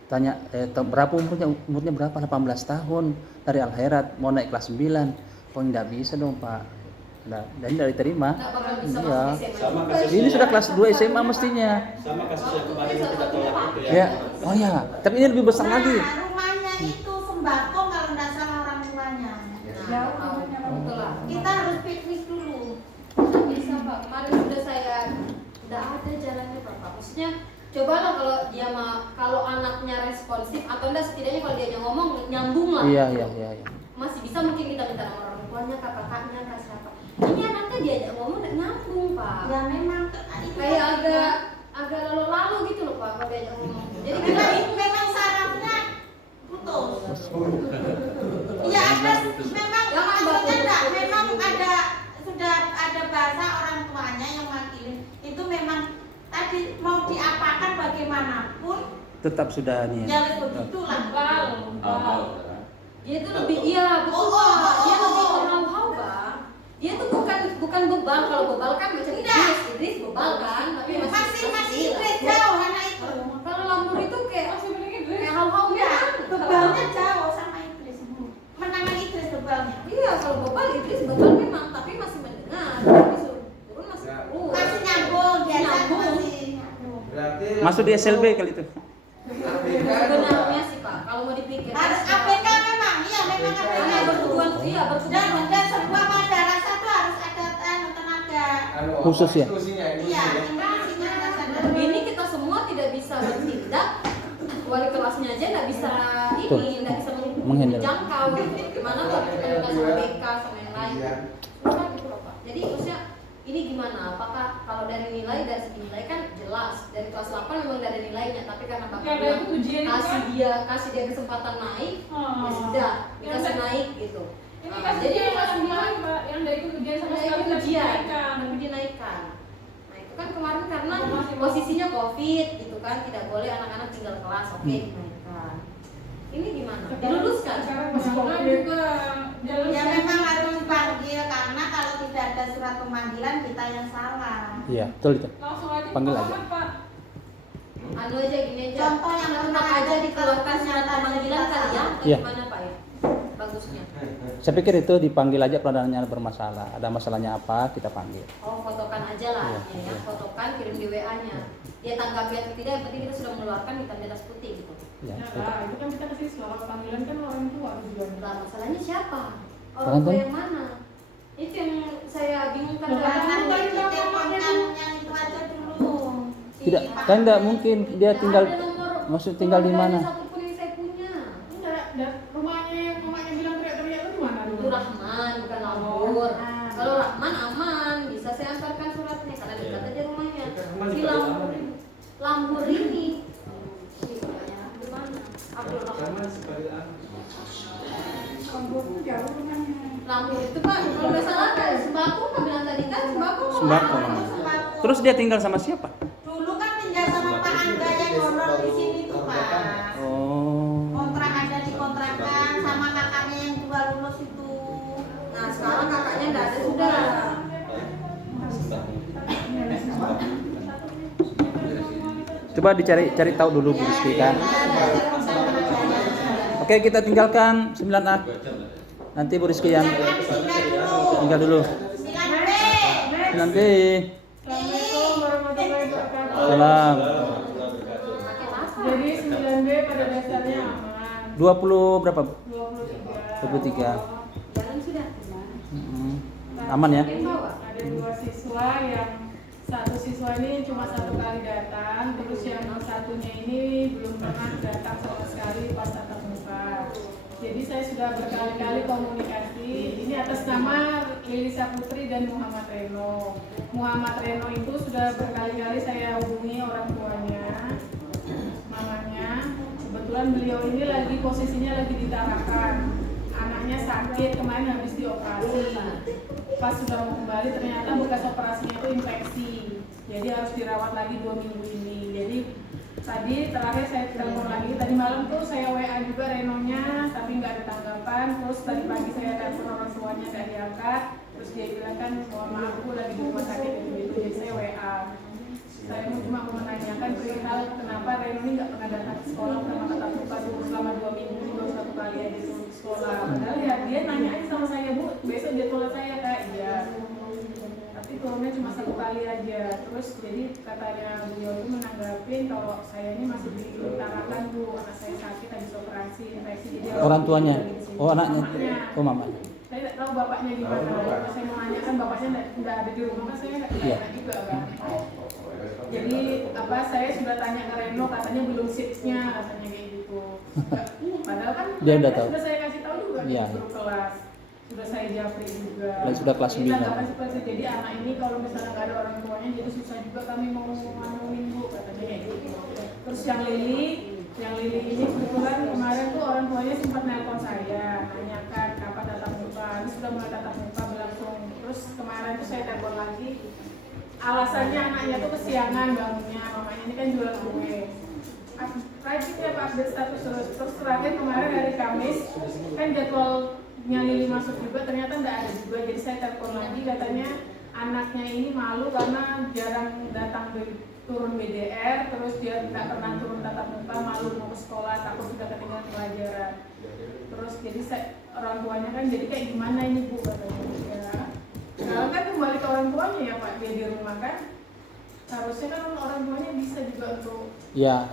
Tanya berapa umurnya berapa? 18 tahun dari Al Khairat mau naik kelas 9. Oh enggak bisa dong Pak. Nah, dan tidak diterima. Nggak bakal bisa Iya. masuk SMA. Sama juga. kasusnya. Ini sudah kelas 2 SMA mestinya. Sama kasus yang kemarin yang kita tolak itu ya. Ya. Oh ya, tapi ini lebih besar lagi. Nah, rumahnya itu sembako kalau nggak salah orang tuanya. Nah, betul lah. Kita harus piknik dulu. Nggak bisa Pak. Kemarin sudah saya nggak ada jalannya Pak. Maksudnya cobalah kalau anaknya responsif atau enggak setidaknya kalau dia ngomong nyambung lah. Iya. Masih bisa mungkin kita minta nomor orang tuanya, kakaknya, kak siapa. Ini anaknya diajak ngomong nggak nyambung Pak. Ya memang itu Kayak agak lalu-lalu gitu loh Pak kalau diajak ngomong. Jadi kita memang sarafnya putus. Iya ada memang Ya, kan, Mbak. maksudnya enggak, memang sudah ada bahasa orang tuanya yang makilin. Itu memang tadi mau diapakan bagaimanapun Tetap sudah nih. ya wes begitulah. dia tuh lebih betul Pak. Dia lebih ke know-how Pak. Dia tuh bukan bebal. Kalau bebal kan macam Idris bebal kan, tapi Masih Idris jauh anak itu. Kalau Lampur itu kayak how-how Enggak, memang. bebalnya jauh sama Idris. Menangan Idris bebalnya. Iya, kalau Masuk di SLB kali itu. Sebenarnya sih Pak, kalau mau dipikir Harus APK memang, iya memang karena APK. bertujuan, iya bertujuan. Dan sebuah madrasah itu harus ada tenaga. Khusus ya? Iya, instruksinya harus ada. Ini kita semua tidak bisa bertindak, wali kelasnya aja nggak bisa Betul. nggak bisa Menghandle. menjangkau gimana kalau kita minta sama BK sama yang lain susah gitu loh Pak. Jadi maksudnya ini gimana, apakah kalau dari nilai, dari segi nilai kan jelas dari kelas 8 memang nggak ada nilainya, tapi karena Bapak Ya, ada bilang itu ujian itu kasih dia kesempatan naik, ya sudah dikasih Yang naik gitu. Ini Nah, kasih jadi dia kelas kelas 9 9 Pak, yang dari ujian sama ada sekali ikut nggak ujian, dinaikkan. tapi dinaikkan. Nah itu kan kemarin karena Masih- posisinya COVID gitu kan, tidak boleh anak-anak tinggal kelas, oke dinaikkan. Ini gimana? Diluluskan? Sekarang sekolah juga jalur Ya memang harus dipanggil karena kalau tidak ada surat pemanggilan kita yang salah. Iya, betul itu. langsung aja Panggil Pak aja. Ahmad, Pak. Anu aja gini aja. Contoh yang tetap pernah aja ada dikeluarkan surat pemanggilan kali ya? Atau Iya. gimana Pak ya? Bagusnya. Saya pikir itu dipanggil aja kalau adanya bermasalah. Ada masalahnya apa, kita panggil. Oh, fotokan aja lah Iya, ya, iya. fotokan kirim di WA-nya. Ya tanggapi atau tidak, yang penting kita sudah mengeluarkan hitam di atas putih gitu. Ya, Ya lah, itu kan kita kasih surat panggilan kan orang tua juga. Lah masalahnya siapa? Orang Orang tua tua? yang mana? Itu yang saya bingungkan. Loh, kadang. kan Karena kita diteleponkan yang itu aja dulu. Tidak, kan tidak mungkin dia Nggak tinggal. ada nomor Maksud tinggal di keluarganya mana? Satupun yang saya punya. Enggak, dan rumahnya bilang teriak-teriak itu di mana Itu dulu? Rahman, bukan Lambur. Ah. Kalau Rahman aman, bisa saya antarkan suratnya karena dekat aja rumahnya. Rahman Si juga Lambur, Rahman. Lambur ini. Ini rumahnya di mana? Abdul Rahman. Jauh rumahnya. Lambur itu Pak, kalau nggak salah kan sembako Pak bilang tadi kan sembako. Sembako, Mama. Terus dia tinggal sama siapa? Dulu kan tinggal sama Pak Angga yang honor di sini tuh Pak. Oh. Kontrak ada di kontrakan sama kakaknya yang juga lulus itu. Nah sekarang kakaknya nggak ada sudah. Coba cari tahu dulu Bu Rizky kan. Oke, kita tinggalkan 9A. Nanti Bu Rizky yang tinggal dulu. 9B. 9B. Assalamualaikum warahmatullahi wabarakatuh. Salam. Pakai apa? Jadi 9B pada dasarnya aman. 20 berapa? Bu? 23. 23. Jalan sudah. Aman ya? Yang bawa. Ada 2 siswa yang satu siswa ini cuma 1 kali datang, terus yang satunya ini belum pernah datang sama sekali pas tatap muka. Jadi saya sudah berkali-kali komunikasi. Ini atas nama Lilisa Putri dan Muhammad Reno. Muhammad Reno itu sudah berkali-kali saya hubungi orang tuanya, mamanya. Kebetulan beliau ini lagi posisinya lagi di Tarakan. Anaknya sakit, kemarin habis dioperasi. Pas sudah mau kembali ternyata bekas operasinya itu infeksi. Jadi harus dirawat lagi 2 minggu ini. Jadi tadi terakhir saya telepon lagi, tadi malam tuh saya WA juga Renonya tapi nggak ada tanggapan. Terus tadi pagi saya telepon orang tuanya nggak diangkat. Terus dia bilang kan mohon maaf aku lagi di rumah sakit gitu. Jadi saya WA. Saya cuma mau menanyakan perihal kenapa Reno ini nggak pernah datang ke sekolah sama tatap muka dulu selama 2 minggu ini baru 1 kali aja di sekolah. Padahal ya dia nanya aja sama saya, Bu, besok jadwal saya Kak. Iya. Tapi turunnya cuma 1 kali aja. Terus jadi katanya beliau itu menanggapin kalau saya ini masih diutarakan Bu, anak saya sakit habis operasi infeksi. Jadi Orang tuanya. harus di sini. Oh, anaknya. Mamanya. Oh, mamanya. Saya tidak tahu bapaknya gimana. Kalau saya mau nanya kan bapaknya tidak ada di rumah kan saya nggak Iya. tanya juga kan. Jadi apa saya sudah tanya ke Reno katanya belum shiftnya katanya kayak gitu. Padahal kan Dia udah tahu. sudah saya kasih tahu juga di Iya. grup kelas. Sudah saya japri juga. Dan sudah kelas Jadi 9. tanggapan seperti itu. Jadi anak ini kalau misalnya nggak ada orang tuanya jadi susah juga kami mau nganuin Bu katanya kayak gitu. Terus yang Lili ini kebetulan kemarin tuh orang tuanya sempat nelpon saya nanyakan kapan tatap muka. Ini sudah mulai tatap muka berlangsung. Terus kemarin tuh saya telepon lagi. Alasannya anaknya tuh kesiangan bangunnya, mamanya ini kan jual kue. Rajin ya Pak update status terus terakhir kemarin hari Kamis kan jadwalnya Lili masuk juga ternyata enggak ada juga. Jadi saya telepon lagi katanya anaknya ini malu karena jarang datang turun BDR, terus dia tidak pernah turun tatap muka, malu mau ke sekolah, takut sudah ketinggalan pelajaran. Terus jadi orang tuanya kan jadi kayak gimana ini Bu katanya. Ya. Sekarang kan kembali ke orang tuanya ya Pak, dia di rumah kan harusnya kan orang tuanya bisa juga untuk Ya,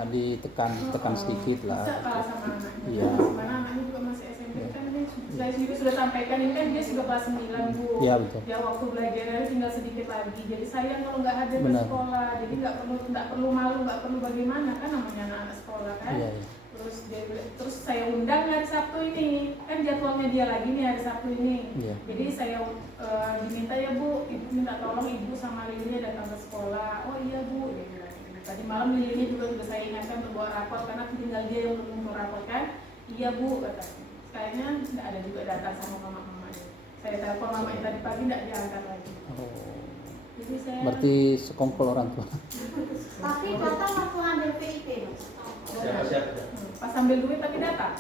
tekan sedikit lah. Bisa kalah sama anaknya. Iya. Karena anaknya juga masih SMP kan ini saya juga sudah sampaikan ini kan dia sudah kelas 9 Bu. Iya, betul. Ya waktu belajarnya tinggal sedikit lagi. Jadi sayang kalau nggak hadir ke Benar. sekolah. Jadi nggak perlu malu, nggak perlu bagaimana kan namanya anak-anak sekolah kan. Iya, iya. Terus saya undang hari Sabtu ini. Kan jadwalnya dia lagi nih hari Sabtu ini. Iya. Jadi saya diminta ya Bu, Ibu minta tolong Ibu sama Lili datang ke sekolah. Oh iya Bu. Dia bilang. Tadi malam Lili juga sudah saya ingatkan untuk bawa rapor karena tinggal dia yang belum mau rapor kan. Iya Bu katanya. Kayaknya nggak ada juga datang sama mama-mamanya. Saya telepon mamanya tadi pagi nggak diangkat lagi. Oh. Jadi saya. Berarti sekongkol orang tua. Tapi datang waktu ngambil PIP. Siapa? Pas ambil duit tapi datang.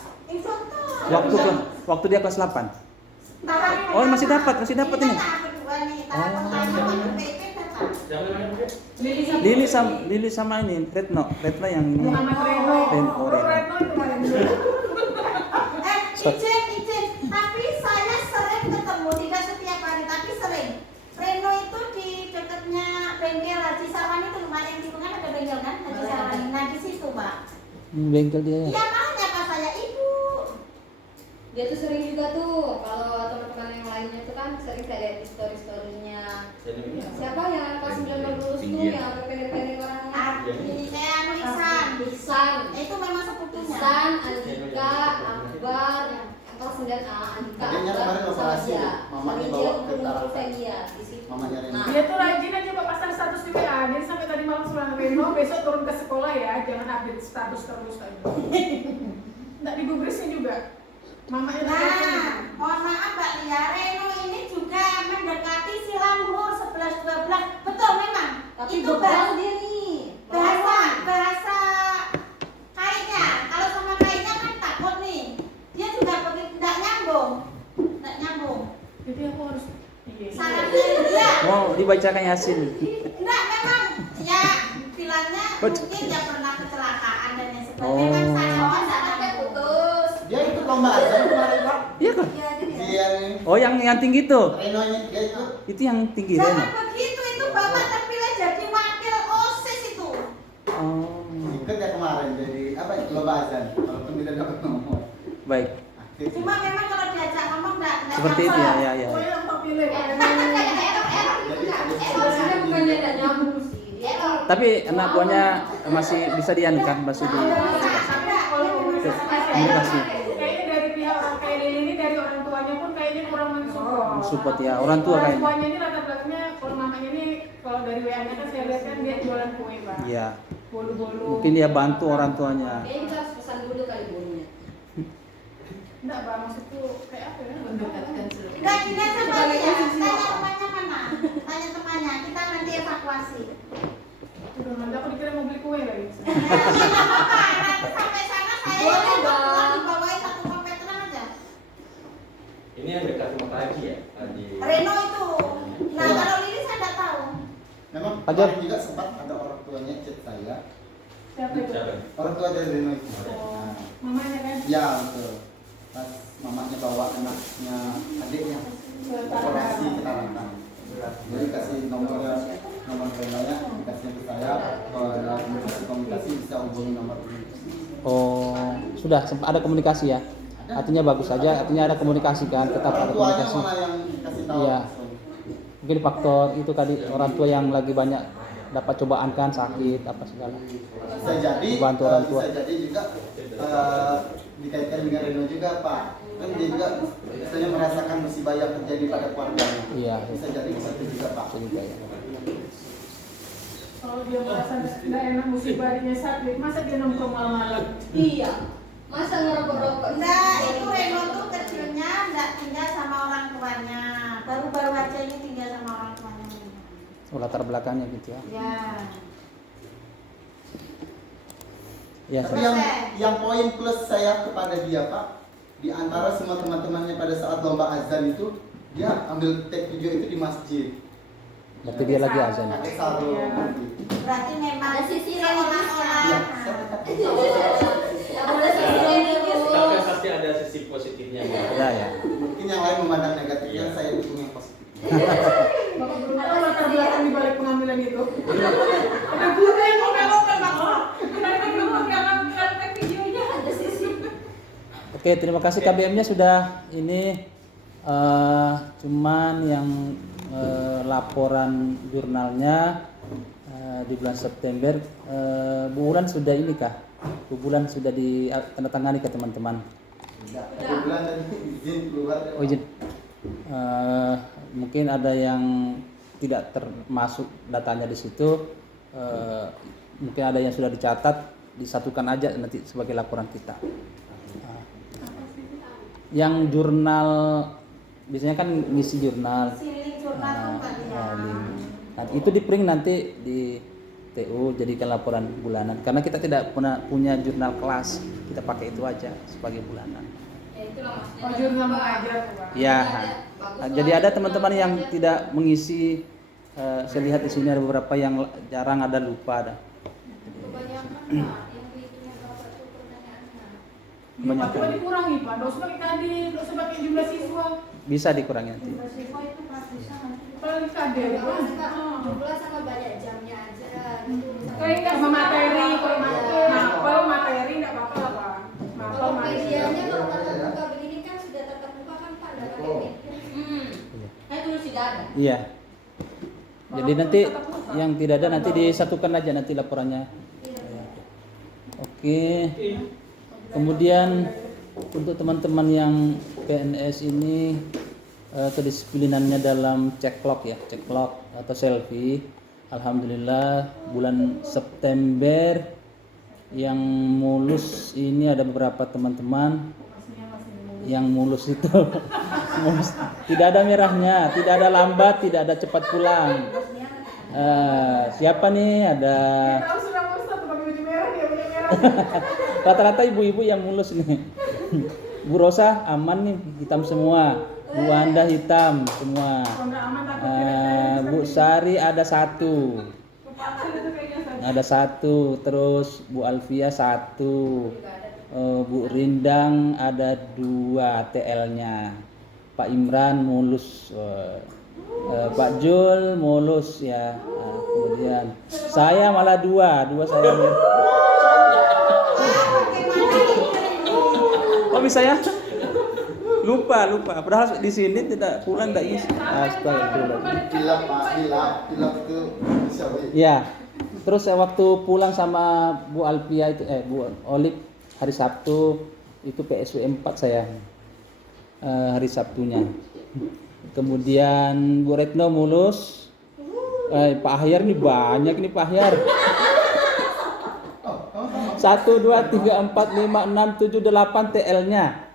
Waktu dia kelas 8. Tahap Oh, masih dapat ini. Tahap kedua nih, tahap Oh. pertama waktu PIP datang. Siapa namanya? Lili sama ini Retno yang ini. Muhammad Reno. Reno. Reno itu paling dulu. Izin. Tapi saya sering ketemu, tidak setiap hari, tapi sering. Reno itu di dekatnya bengkel Haji Sarwani itu lumayan di kan ada bengkel kan Haji Sarwani. Nah di situ Pak. Bengkel dia ya. Iya makanya pas saya ibu. Dia tuh sering juga tuh kalau teman-teman yang lainnya tuh kan sering saya lihat di story-storynya. Siapa yang pas 19 lulus tuh yang ada pendek-pendek orangnya? Ini saya Ihsan. Ihsan. Itu memang sepupunya. Ihsan, Andika, Akbar, yang kelas 9A, Andika, Adiknya Akbar, kemarin sama operasi, dia. mamanya Sering bawa dia ke kumpul Tarakan. saya lihat di situ. Mamanya Reno. Nah, Dia tuh rajin aja Pak pasang status di WA. Jadi sampai tadi malam suruh Reno besok turun ke sekolah ya, jangan update status terus aja. Nggak digubrisnya juga. Mamanya Nah, mohon maaf Mbak Lia, Reno ini juga mendekati silang luhur 11-12. Betul memang. tapi Itu bebal dia nih. bahasa kainnya. Kalau sama kainnya kan takut nih. Dia juga begitu tidak nyambung. Jadi aku harus. Iya. Sarannya dia. Mau dibacakan Yasin. Enggak memang ya bilangnya mungkin dia pernah kecelakaan dan yang sebagainya. Memang Oh. sarannya Sampai putus. Dia ikut lomba azan kemarin Pak. Iya kan? Iya, jadi ya. Dia ini Oh, yang tinggi tuh. Reno nya dia ikut. Itu yang tinggi Jangan Reno. begitu, itu Bapak terpilih jadi wakil OSIS itu. Oh. Ikut ya kemarin jadi apa ya lomba azan walaupun tidak dapat nomor. Baik. Aktif. Cuma memang kalau diajak ngomong enggak Seperti itu ya, ya. Pokoknya yang terpilih. Kan kayak error gitu kan. Sebenarnya bukannya tidak nyambung sih. Error. Tapi anak buahnya masih bisa dianukan, masih di komunikasi. Kayaknya dari pihak orang kayak ini dari orang tuanya pun kayaknya kurang mensupport. Support ya, orang tua Orang kayaknya. tuanya ini latar belakangnya kalau mamanya ini kalau dari WA-nya kan saya lihat kan dia jualan kue Pak. Iya. Bolu-bolu. Mungkin dia bantu orang tuanya. Kayaknya kita harus pesan dulu kali bolunya. Enggak Pak, maksudku kayak apa ya? Mendekatkan seluruh. Enggak gini aja Mbak Lia, tanya temannya mana? Tanya temannya, kita nanti evakuasi. Udah nanti aku dikira mau beli kue lagi. Ya, iya nggak apa-apa, nanti sampai sana saya Boleh, yang Bang. pulang dibawain satu komputeran aja. Ini yang dekat rumah Pak Haji ya? Haji. Reno itu. Nah kalau Lili saya nggak tahu. Memang Ajar. kemarin juga sempat ada orang tuanya chat saya. Siapa itu? Siapa? Orang tua dari Reno itu. Oh, Nah, mamanya kan? ya betul. Pas mamanya bawa anaknya adiknya operasi ke Tarakan. Jadi kasih nomor Reno-nya dikasih ke saya. Kalau komunikasi bisa hubungi nomor ini. Oh, sudah sempat ada komunikasi ya. Artinya bagus saja, artinya ada komunikasi kan, tetap ada Orang tuanya komunikasi. malah yang kasih tahu. Iya. Mungkin faktor itu tadi orang tua yang lagi banyak dapat cobaan kan, sakit apa segala. Bisa jadi Bantu orang tua. bisa jadi juga dikaitkan dengan Reno juga Pak. Kan dia juga misalnya merasakan musibah yang terjadi pada keluarganya. Iya, Bisa jadi seperti juga Pak. itu juga ya. Kalau dia merasa nggak enak musibah adiknya sakit, masa dia nongkrong malam-malam? Iya. Masa ngerokok-rokok? Enggak, itu Reno tuh kecilnya nggak tinggal sama orang tuanya. Baru-baru aja ini tinggal sama orang tuanya. Oh, latar belakangnya gitu ya. Ya. Ya, Tapi yang poin plus saya kepada dia Pak, di antara semua teman-temannya pada saat lomba azan itu dia ambil take video itu di masjid. berarti dia lagi azan. Pakai sarung. Berarti memang Ada sisi Iya, seolah-olah. saya katakan. Ada sisi Tapi pasti ada sisi positifnya. Ada ya. Mungkin yang lain memandang negatifnya, saya dukung yang positif. Bapak belum tahu latar belakang di balik pengambilan itu. Ada guru yang ngomel-ngomel Pak. Kenapa Oke, terima kasih KBM-nya sudah ini cuman yang laporan jurnalnya di bulan September. Bu Wulan sudah ini kah? Bu Wulan sudah ditandatangani ke teman-teman. Ada bulan tadi izin keluar. Oh izin. Mungkin ada yang tidak termasuk datanya di situ. Mungkin ada yang sudah dicatat, disatukan aja nanti sebagai laporan kita. Yang jurnal biasanya kan ngisi jurnal. Siling jurnal Nah, itu di print nanti di TU jadikan laporan bulanan. Karena kita tidak pernah punya jurnal kelas, kita pakai itu aja sebagai bulanan. Ya itulah maksudnya. Oh, jurnal mengajar tuh, Pak. Ya. Bagus Nah, lah. jadi ada teman-teman yang tidak mengisi. Saya lihat di sini ada beberapa yang jarang, ada lupa ada. Kebanyakan Pak, yang bikinnya Bapak tuh pertanyaannya. Banyak Coba dikurangi Pak, nggak usah pakai KD, nggak usah pakai jumlah siswa. Bisa dikurangi nanti. siswa itu bisa nanti. Apalagi KD. Kalau kita jumlah sama banyak jamnya aja gitu. Kayak nggak sama materi, kalau mapel materi nggak apa-apa lah Pak. Mapel Kalau materi. medianya kalau tatap muka begini kan sudah tatap muka kan Pak, nggak pakai media. Saya tulis tidak ada. Iya. Jadi nanti yang tidak ada nanti disatukan aja nanti laporannya. Oke. Kemudian untuk teman-teman yang PNS ini kedisiplinannya dalam cek log atau selfie. Alhamdulillah bulan September yang mulus ini ada beberapa teman-teman yang mulus itu. Mulus. Tidak ada merahnya, tidak ada lambat, tidak ada cepat pulang. Siapa nih? Ada Tahu sudah Ustaz pakai baju merah, dia punya merah. rata-rata ibu-ibu yang mulus nih. Bu Rosa aman nih, hitam semua. Bu Wanda hitam semua. Kalau nggak aman takut Bu Sari ada satu. kepala itu kayaknya Ustaz. Ada satu. Terus Bu Alfia satu. Bu Rindang ada 2 TL-nya. Pak Imran mulus. Pak Jul mulus ya. Kemudian saya malah 2 saya. Oh bisa ya? Lupa. Padahal di sini tidak pulang tidak isi. Astagfirullah. Hilap Pak, hilap itu bisa Pak. Ya. Terus saya waktu pulang sama Bu Alfia itu Bu Olip hari Sabtu itu PSW 4 saya. Hari Sabtunya. Kemudian Bu Retno mulus. Pak Ahyar nih banyak nih Pak Ahyar. 1, 2, 3, 4, 5, 6, 7, 8 TL-nya.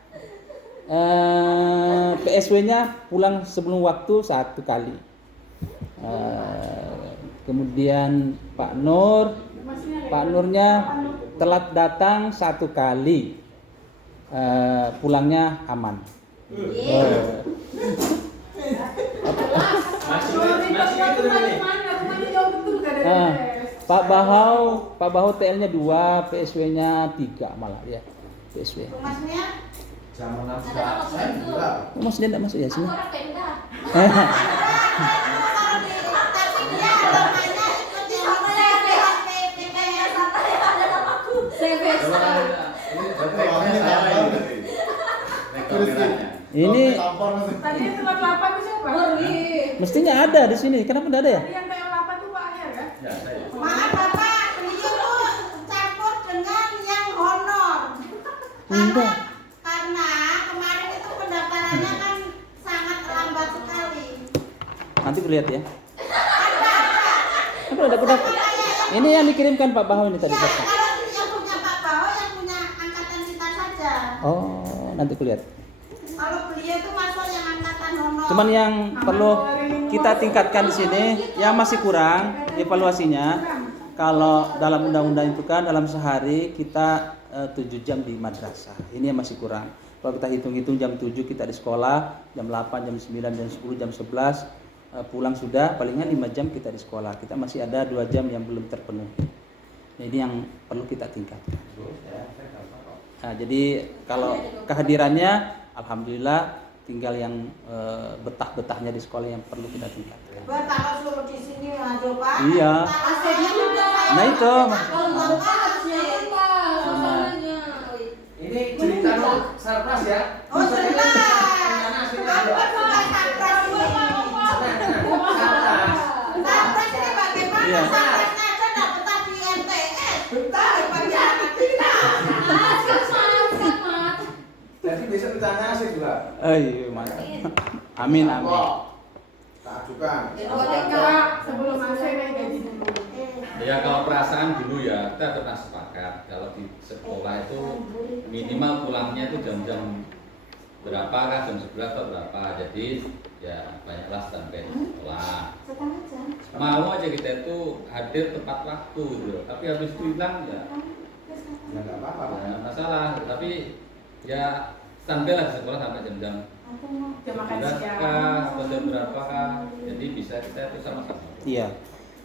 PSW-nya pulang sebelum waktu 1 kali. Kemudian Pak Nurnya telat datang 1 kali. Pulangnya aman. Masih gitu nih. Rumahnya jauh betul kan dari PS. Pak Bahau TL-nya 2, PSW-nya 3 malah ya. PSW. Masnya Zaman Ada sama saya itu. juga. Oh, Mas dia enggak masuk ya Aku sini? orang Pemda. tapi dia namanya ikut yang PPK ya. Saya Ini Tadi yang telat 8 itu siapa? mestinya ada di sini. Kenapa enggak ada ya? Tadi yang TL 8 tuh Pak Ahyar kan? Ya, saya. Maaf Bapak, beliau tuh campur dengan yang honor. Enggak. Karena kemarin itu pendaftarannya kan sangat lambat sekali. Nanti kulihat ya. Apa ada kuda? Ini yang dikirimkan Pak Bahau ini tadi. Ya, Pak. kalau yang punya Pak Bao yang punya angkatan kita saja. Oh, nanti kulihat. Kalau beliau itu masuk yang angkatan honor. Cuman yang perlu kita tingkatkan di sini yang masih kurang evaluasinya. Kalau dalam undang-undang itu kan dalam sehari kita 7 jam di madrasah. Ini yang masih kurang. Kalau kita hitung-hitung jam 7 kita di sekolah, jam 8, jam 9, jam 10, jam 11 pulang sudah palingan 5 jam kita di sekolah. Kita masih ada 2 jam yang belum terpenuhi. Nah, ini yang perlu kita tingkatkan. Nah, jadi kalau kehadirannya alhamdulillah, tinggal yang betah-betahnya di sekolah yang perlu kita tingkatkan. Buat kalau suruh di sini aja Pak. Iya. AC-nya juga Nah, itu. Kalau nggak harusnya apa suasananya. Ini cerita Sarpras ya. Oh, jelas. Rencana aslinya Apa dua. suka Sarpras ini? Sarpras. Sarpras ini bagaimana? Iya. Sarprasnya aja nggak betah di MTS. Betah. Daripada anak kita. Semangat. Jadi besok rencana asli juga. Iya, mantap. Amin, amin. Tak ajukan. Sebelum AC naik gaji dulu. Ya kalau perasaan dulu ya kita pernah sepakat kalau di sekolah itu minimal pulangnya itu jam-jam berapa kan, jam 11 atau berapa. Jadi ya banyaklah sampai sekolah. Setengah jam. Mau aja kita itu hadir tepat waktu gitu loh. Tapi habis itu hilang ya Ya nggak apa-apa. nggak masalah. Tapi ya sampailah di sekolah sampai jam-jam Jam makan 11 siang. kah atau jam berapa kah. Jadi bisa kita itu sama-sama. Iya.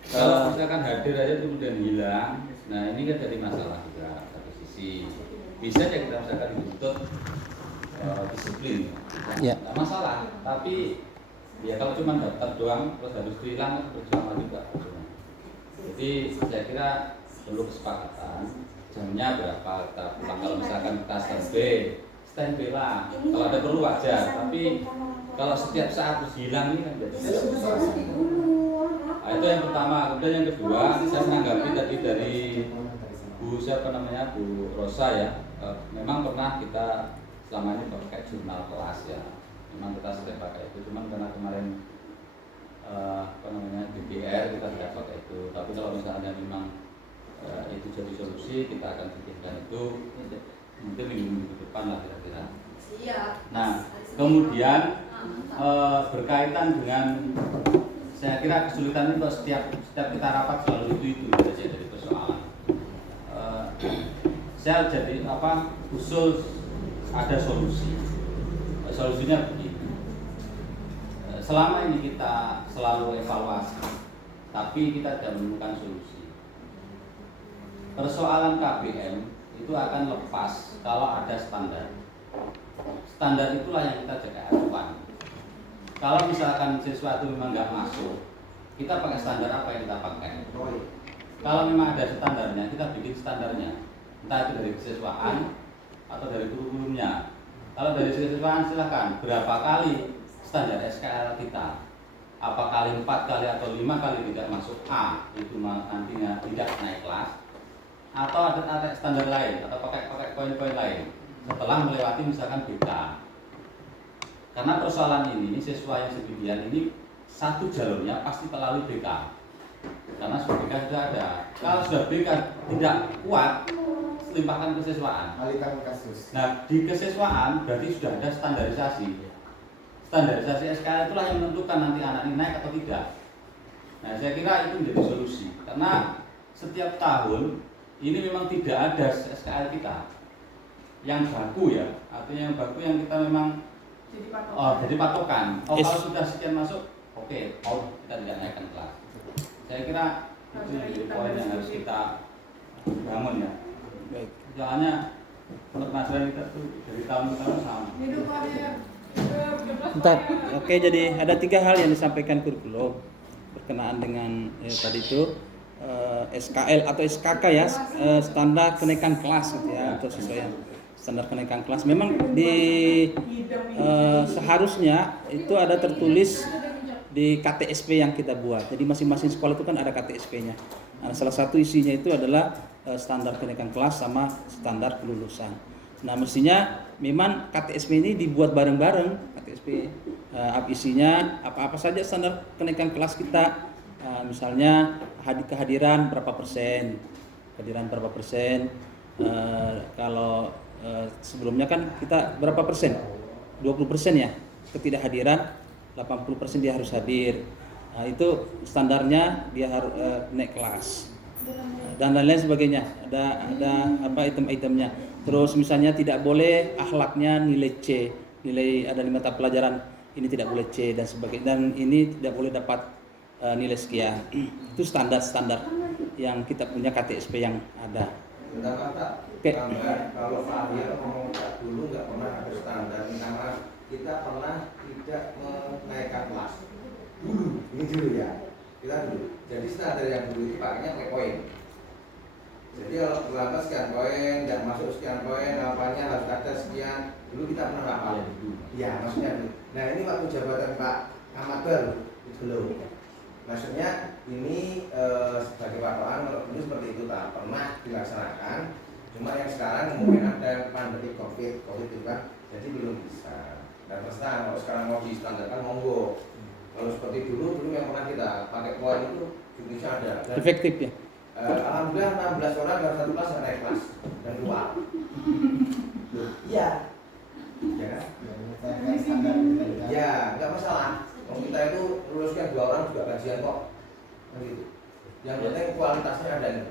Kalau misalkan hadir aja kemudian hilang, nah ini kan jadi masalah juga satu sisi. Bisa ya kita misalkan dituntut disiplin, Iya. nggak masalah. Tapi ya kalau cuma daftar doang terus habis itu hilang perjuangan juga. Jadi saya kira perlu kesepakatan jamnya berapa kita pulang. Kalau misalkan kita standby lah. Kalau ada perlu wajar. Tapi kalau setiap saat terus hilang ini kan jadi. Nah, itu yang pertama. Kemudian yang kedua, saya menanggapi tadi dari Bu siapa namanya Bu Rosa ya. Memang pernah kita selama ini pakai jurnal kelas ya. Memang kita sering pakai itu. Cuman karena kemarin DPR kita tidak pakai itu. Tapi kalau misalnya memang itu jadi solusi, kita akan pikirkan itu mungkin minggu depan lah kira-kira. Siap. Nah, kemudian berkaitan dengan saya kira kesulitan itu setiap kita rapat selalu itu saja dari persoalan. Saya jadi usul ada solusi. Solusinya begini. Selama ini kita selalu evaluasi, tapi kita tidak menemukan solusi. Persoalan KBM itu akan lepas kalau ada standar. Standar itulah yang kita jaga acuan. Kalau misalkan sesuatu memang nggak masuk, kita pakai standar apa yang kita pakai. Kalau memang ada standarnya, kita bikin standarnya. Entah itu dari kesiswaan atau dari kurikulumnya. Kalau dari kesiswaan silahkan berapa kali standar SKL kita. Apa kali 4 kali atau 5 kali tidak masuk A, itu nantinya tidak naik kelas. Atau ada standar lain atau pakai poin-poin lain setelah melewati misalkan BK. Karena persoalan ini siswa yang segitian ini satu jalurnya pasti melalui BK. Karena sudah BK sudah ada. Kalau sudah BK tidak kuat, limpahkan ke siswaan. Alihkan kasus. Nah, di kesiswaan berarti sudah ada standarisasi. Standarisasi SKL itulah yang menentukan nanti anak ini naik atau tidak. Nah, saya kira itu menjadi solusi. Karena setiap tahun ini memang tidak ada SKL kita yang baku ya. Artinya yang baku yang kita memang jadi patokan. Kalau sudah sekian masuk, oke, kita tidak naikkan kelas. Saya kira itu menjadi poin yang harus kita bangun ya. Baik. Soalnya permasalahan kita tuh dari tahun ke tahun sama. Bentar. Oke, jadi ada 3 hal yang disampaikan kurikulum berkenaan dengan tadi itu SKL atau SKK ya, standar kenaikan kelas gitu ya, atau sesuai yang standar kenaikan kelas. Memang di seharusnya itu ada tertulis di KTSP yang kita buat. Jadi masing-masing sekolah itu kan ada KTSP-nya. Nah, salah satu isinya itu adalah standar kenaikan kelas sama standar kelulusan. Nah, mestinya memang KTSP ini dibuat bareng-bareng. KTSP isinya apa-apa saja standar kenaikan kelas kita. Misalnya kehadiran berapa persen, kalau sebelumnya kan kita berapa persen, 20% ya ketidakhadiran, 80% dia harus hadir. Nah, itu standarnya dia harus naik kelas dan lain-lain sebagainya. Ada apa item-itemnya. Terus misalnya tidak boleh akhlaknya nilai C, nilai ada 5 mata pelajaran ini tidak boleh C dan sebagainya, dan ini tidak boleh dapat nilai sekian. Itu standar-standar yang kita punya KTSP yang ada. Oke. Kalau Pak Arya ngomong dulu nggak pernah ada standar, karena kita pernah tidak menaikkan kelas dulu. Ini dulu ya, kita dulu. Jadi standar yang dulu itu pakainya pakai poin. Jadi kalau berlama sekian poin, nggak masuk sekian poin, apanya harus ada sekian. Dulu kita pernah rapal. Ya, maksudnya itu. Nah ini waktu jabatan Pak Ahmad baru itu loh. Maksudnya ini sebagai wartawan kalau dulu seperti itu tak pernah dilaksanakan. Cuma yang sekarang mungkin ada pandemi COVID itu kan, jadi belum bisa. Dan terserah kalau sekarang mau distandarkan monggo. Kalau seperti dulu yang pernah kita pakai poin itu di Indonesia ada. Dan Efektif ya. Alhamdulillah 16 orang dalam satu kelas yang naik kelas dan keluar. Iya. Ya kan? Ya, nggak masalah. Kalau kita itu lulusnya 2 orang juga gajian kok. Begitu. Yang penting kualitasnya ada nih.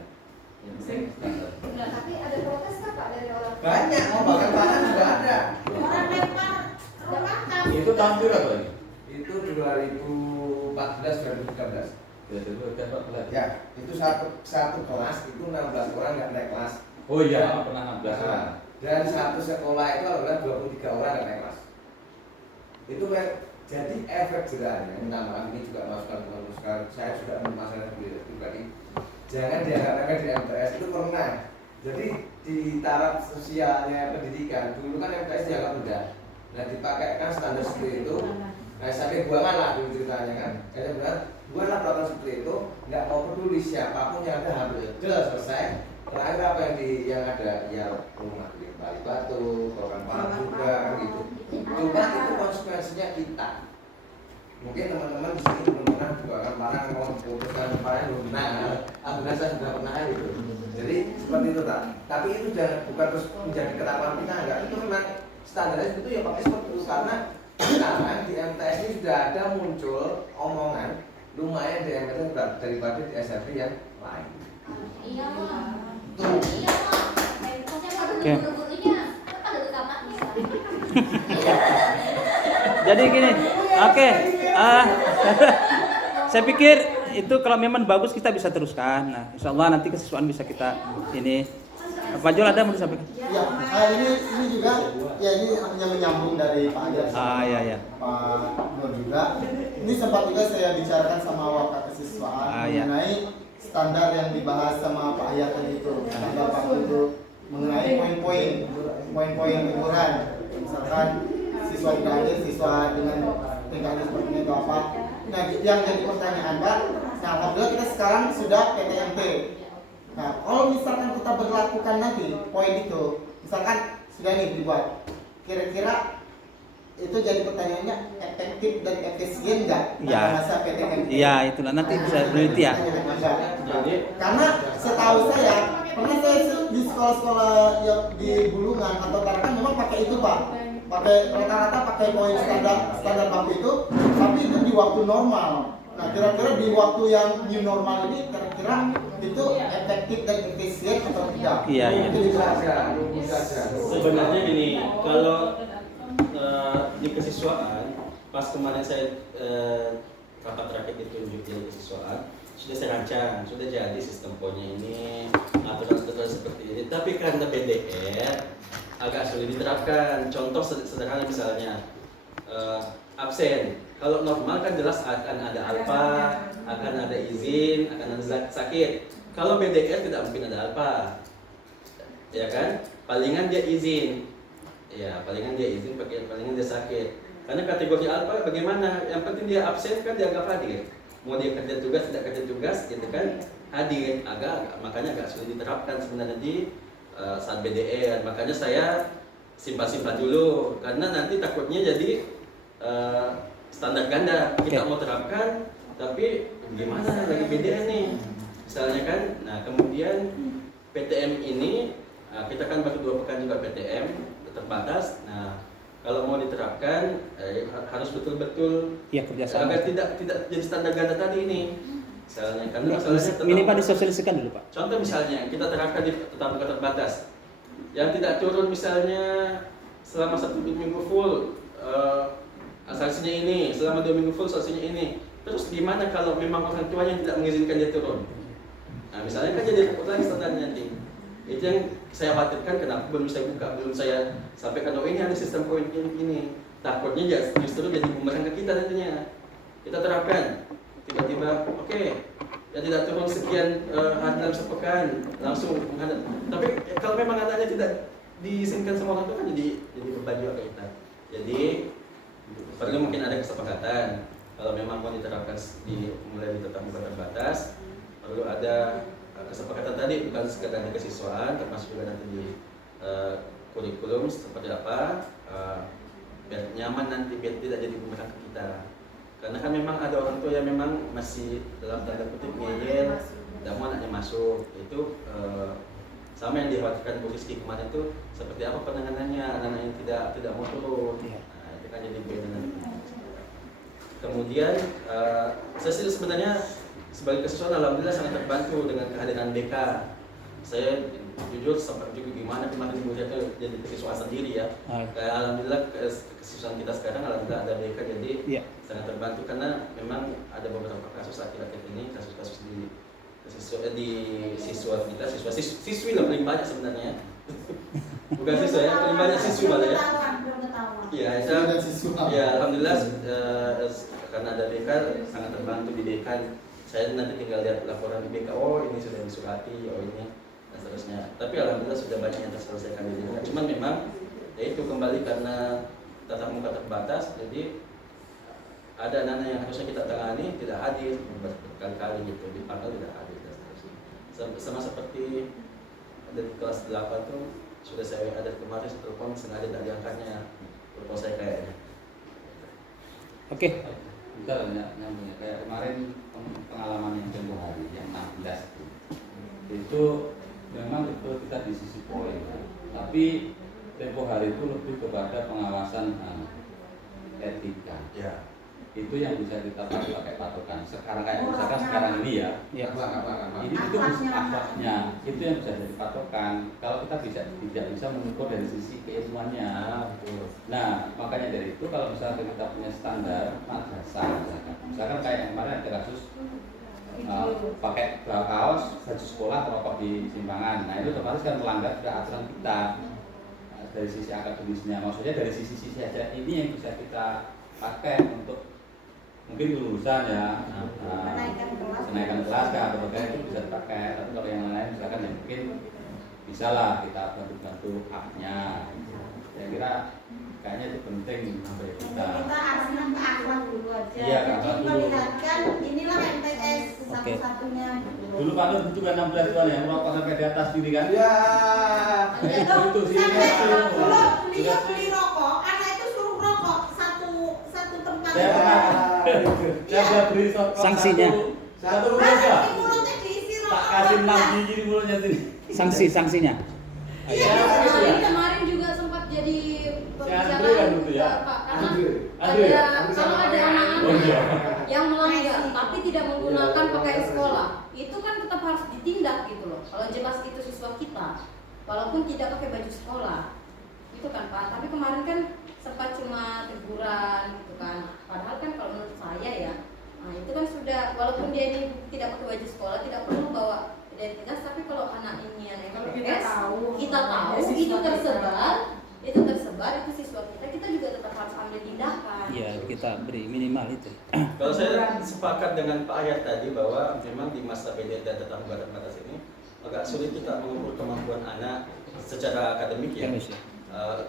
Nah, tapi ada protes kan Pak dari orang? Banyak, mau bahkan pangan juga ada. Orang lempar rumah kami. Itu tahun berapa ini? Itu 2014 2013. Ya, itu satu kelas itu 16 orang nggak naik kelas. Oh iya, pernah 16 orang. Dan satu sekolah itu adalah 23 orang nggak naik kelas. Itu jadi efek jerahnya. Minta maaf ini juga masukan saya sudah masalah pribadi. Jangan dianggap remeh di MTS itu pernah. Jadi di taraf sosialnya pendidikan dulu kan MTS dianggap mudah. Nah dipakaikan standar seperti itu. Nah sampai buangan lah dulu ceritanya kan. Saya bilang buangan peraturan seperti itu, nggak mau peduli siapapun yang ada hampir selesai. Terakhir apa yang ada ya rumah di Bali Batu, Korban Parang juga kan gitu. Cuma itu konsekuensinya kita. Mungkin teman-teman di sini belum pernah Korban Parang mau putuskan Parang belum pernah. Aku rasa sudah pernah gitu. Jadi seperti itu tak. Tapi itu bukan terus menjadi ketakutan kita enggak. Itu memang standarnya itu ya pakai seperti itu karena sekarang di MTS ini sudah ada muncul omongan lumayan di MTS daripada di SMP yang lain. Iya lah. Tuh. Iya lah. Maksudnya mau Oke. guru-gurunya kan ada di kamarnya. Jadi gini, oke. Saya pikir itu kalau memang bagus kita bisa teruskan. Nah, insya Allah nanti kesesuaian bisa kita ini. Pak Jul ada mau disampaikan? Ya, ini juga ya ini artinya menyambung dari Pak Ajar sama Iya. Pak Nur juga. Ini sempat juga saya bicarakan sama wakil kesiswaan Iya. mengenai standar yang dibahas sama Pak Ayat tadi itu, standar Pak itu mengenai poin-poin teguran. Misalkan siswa tidak hadir, siswa dengan tingkahnya seperti ini atau apa. Nah, yang jadi pertanyaan Pak, nah alhamdulillah kita sekarang sudah PTMT. Nah, kalau misalkan kita berlakukan nanti poin itu, misalkan sudah nih dibuat, kira-kira itu jadi pertanyaannya efektif dan efisien nggak Ya. masa PTMT? Iya, itulah nanti bisa peneliti ya. Karena setahu saya, pernah saya di sekolah-sekolah yang di Bulungan atau Tarakan memang pakai itu Pak, pakai rata-rata pakai poin standar baku itu, tapi itu di waktu normal. Nah, kira-kira di waktu yang new normal ini kira-kira itu efektif dan efisien atau tidak? Iya. Mungkin itu saja. Sebenarnya gini, kalau di kesiswaan, pas kemarin saya rapat terakhir ditunjuk di kesiswaan, sudah saya rancang, sudah jadi sistem poinnya ini, aturan-aturan seperti ini. Tapi karena BDR agak sulit diterapkan. Contoh sederhana misalnya absen. Kalau normal kan jelas akan ada alfa, akan ada izin, akan ada sakit. Kalau BDR tidak mungkin ada alfa, ya kan? Palingan dia izin, ya palingan dia izin, palingan dia sakit. Karena kategori alfa bagaimana? Yang penting dia absen kan dianggap hadir. Mau dia kerja tugas tidak kerja tugas, gitu kan? Hadir. Makanya agak sulit diterapkan sebenarnya di saat BDR. Makanya saya simpan dulu, karena nanti takutnya jadi standar ganda. Kita mau terapkan, tapi gimana lagi BDR nih? Misalnya kan, nah kemudian PTM ini kita kan baru 2 pekan juga PTM terbatas. Nah kalau mau diterapkan harus betul-betul Iya, kerjasama. agar tidak jadi standar ganda tadi ini. Misalnya karena masalahnya tetap, Minimal disosialisasikan dulu Pak. contoh misalnya kita terapkan di tetap muka terbatas, yang tidak turun misalnya selama 1 minggu full sanksinya ini, selama 2 minggu full sanksinya ini. Terus gimana kalau memang orang tuanya tidak mengizinkan dia turun? Nah misalnya kan jadi repot lagi standarnya nanti. Itu yang saya khawatirkan, kenapa belum saya buka, belum saya sampaikan, oh ini ada sistem poin ini. Takutnya justru jadi bumerang ke kita nantinya. Kita terapkan, tiba-tiba oke, Ya tidak turun sekian hari dalam sepekan langsung menghadap. Tapi kalau memang anaknya tidak diizinkan sama orang tua kan jadi beban juga ke kita. Jadi perlu mungkin ada kesepakatan. Kalau memang mau diterapkan mulai di tatap muka terbatas, perlu ada kesepakatan tadi, bukan sekedar di kesiswaan, termasuk juga nanti di kurikulum seperti apa, biar nyaman nanti, biar tidak jadi bumerang ke kita. Karena kan memang ada orang tua yang memang masih dalam tanda kutip ngeyel, tidak mau anaknya masuk. Itu sama yang dikhawatirkan Bu Rizky kemarin itu, seperti apa penanganannya anak-anak yang tidak mau turun. Nah, itu kan jadi beda nanti. Kemudian saya sih sebenarnya sebagai kesiswaan alhamdulillah sangat terbantu dengan kehadiran BK. Saya jujur sempat juga gimana kemarin Ibu Jaka jadi kesiswaan sendiri ya. Kayak alhamdulillah kesiswaan kita sekarang alhamdulillah ada BK, jadi sangat terbantu karena memang ada beberapa kasus akhir-akhir ini, kasus-kasus di siswa kita, siswi lah paling banyak sebenarnya. Bukan siswa ya, paling banyak siswi malah ya. Iya, ya alhamdulillah karena ada BK sangat terbantu di BK. Saya nanti tinggal lihat laporan di BK, oh ini sudah disurati, oh ini dan seterusnya. Tapi alhamdulillah sudah banyak yang terselesaikan di BK. Cuman memang ya itu kembali karena tatap muka terbatas, jadi ada anak-anak yang harusnya kita tangani tidak hadir berkali-kali gitu, dipanggil tidak hadir dan seterusnya. Sama seperti ada di kelas 8 tuh sudah saya ada kemarin telepon sengaja tidak diangkatnya. Saya kayaknya. Oke. Bentar nyambungnya kayak kemarin pengalaman yang tempoh hari yang 16 itu memang betul kita di sisi poin, tapi tempoh hari itu lebih kepada pengawasan etika. Ya. Itu yang bisa kita pakai patokan. Sekarang kayak misalkan sekarang ini ya. Ini itu akhlaknya, itu yang bisa jadi patokan. Kalau kita tidak bisa mengukur dari sisi keilmuannya. Nah, makanya dari itu kalau misalkan kita punya standar madrasah, misalkan kayak yang kemarin ada kasus pakai kaos baju sekolah rokok di simpangan. Nah, itu otomatis kan melanggar juga aturan kita dari sisi akademisnya. Maksudnya dari sisi aja ini yang bisa kita pakai untuk mungkin lulusan ya, kenaikan kelas kan, atau itu bisa dipakai. Tapi kalau yang lain misalkan ya mungkin bisa lah kita bantu haknya. Saya kira kayaknya itu penting bagi kita. Kita harusnya ke akhlak dulu aja. Iya, jadi melihatkan inilah MTS satu-satunya. Dulu Pak Nur itu kan 16 tahun yang merokok sampai di atas diri kan? Ya. Itu sih. Kalau beliau beli rokok, anak itu suruh rokok satu tempat. Saya beri sanksinya. Satu mulutnya. Mulutnya diisi rokok. Tak kasih 6 gigi di mulutnya sini. Sanksinya. Kemarin juga sempat jadi pembicaraan Pak, karena kalau ada anak-anak yang melanggar tapi tidak menggunakan pakaian sekolah, itu kan tetap harus ditindak gitu loh. Kalau jelas itu siswa kita, walaupun tidak pakai baju sekolah, itu kan Pak. Tapi kemarin kan sempat cuma teguran gitu kan. Padahal kan kalau menurut saya ya, nah itu kan sudah, walaupun dia ini tidak pakai baju sekolah, tidak perlu bawa identitas, tapi kalau anak ini yang kita tahu itu tersebar itu siswa kita juga tetap harus ambil tindakan. Iya, kita beri minimal itu. Kalau saya sepakat dengan Pak Ayat tadi bahwa memang di masa PDT dan tatap muka terbatas ini agak sulit kita mengukur kemampuan anak secara akademik ya.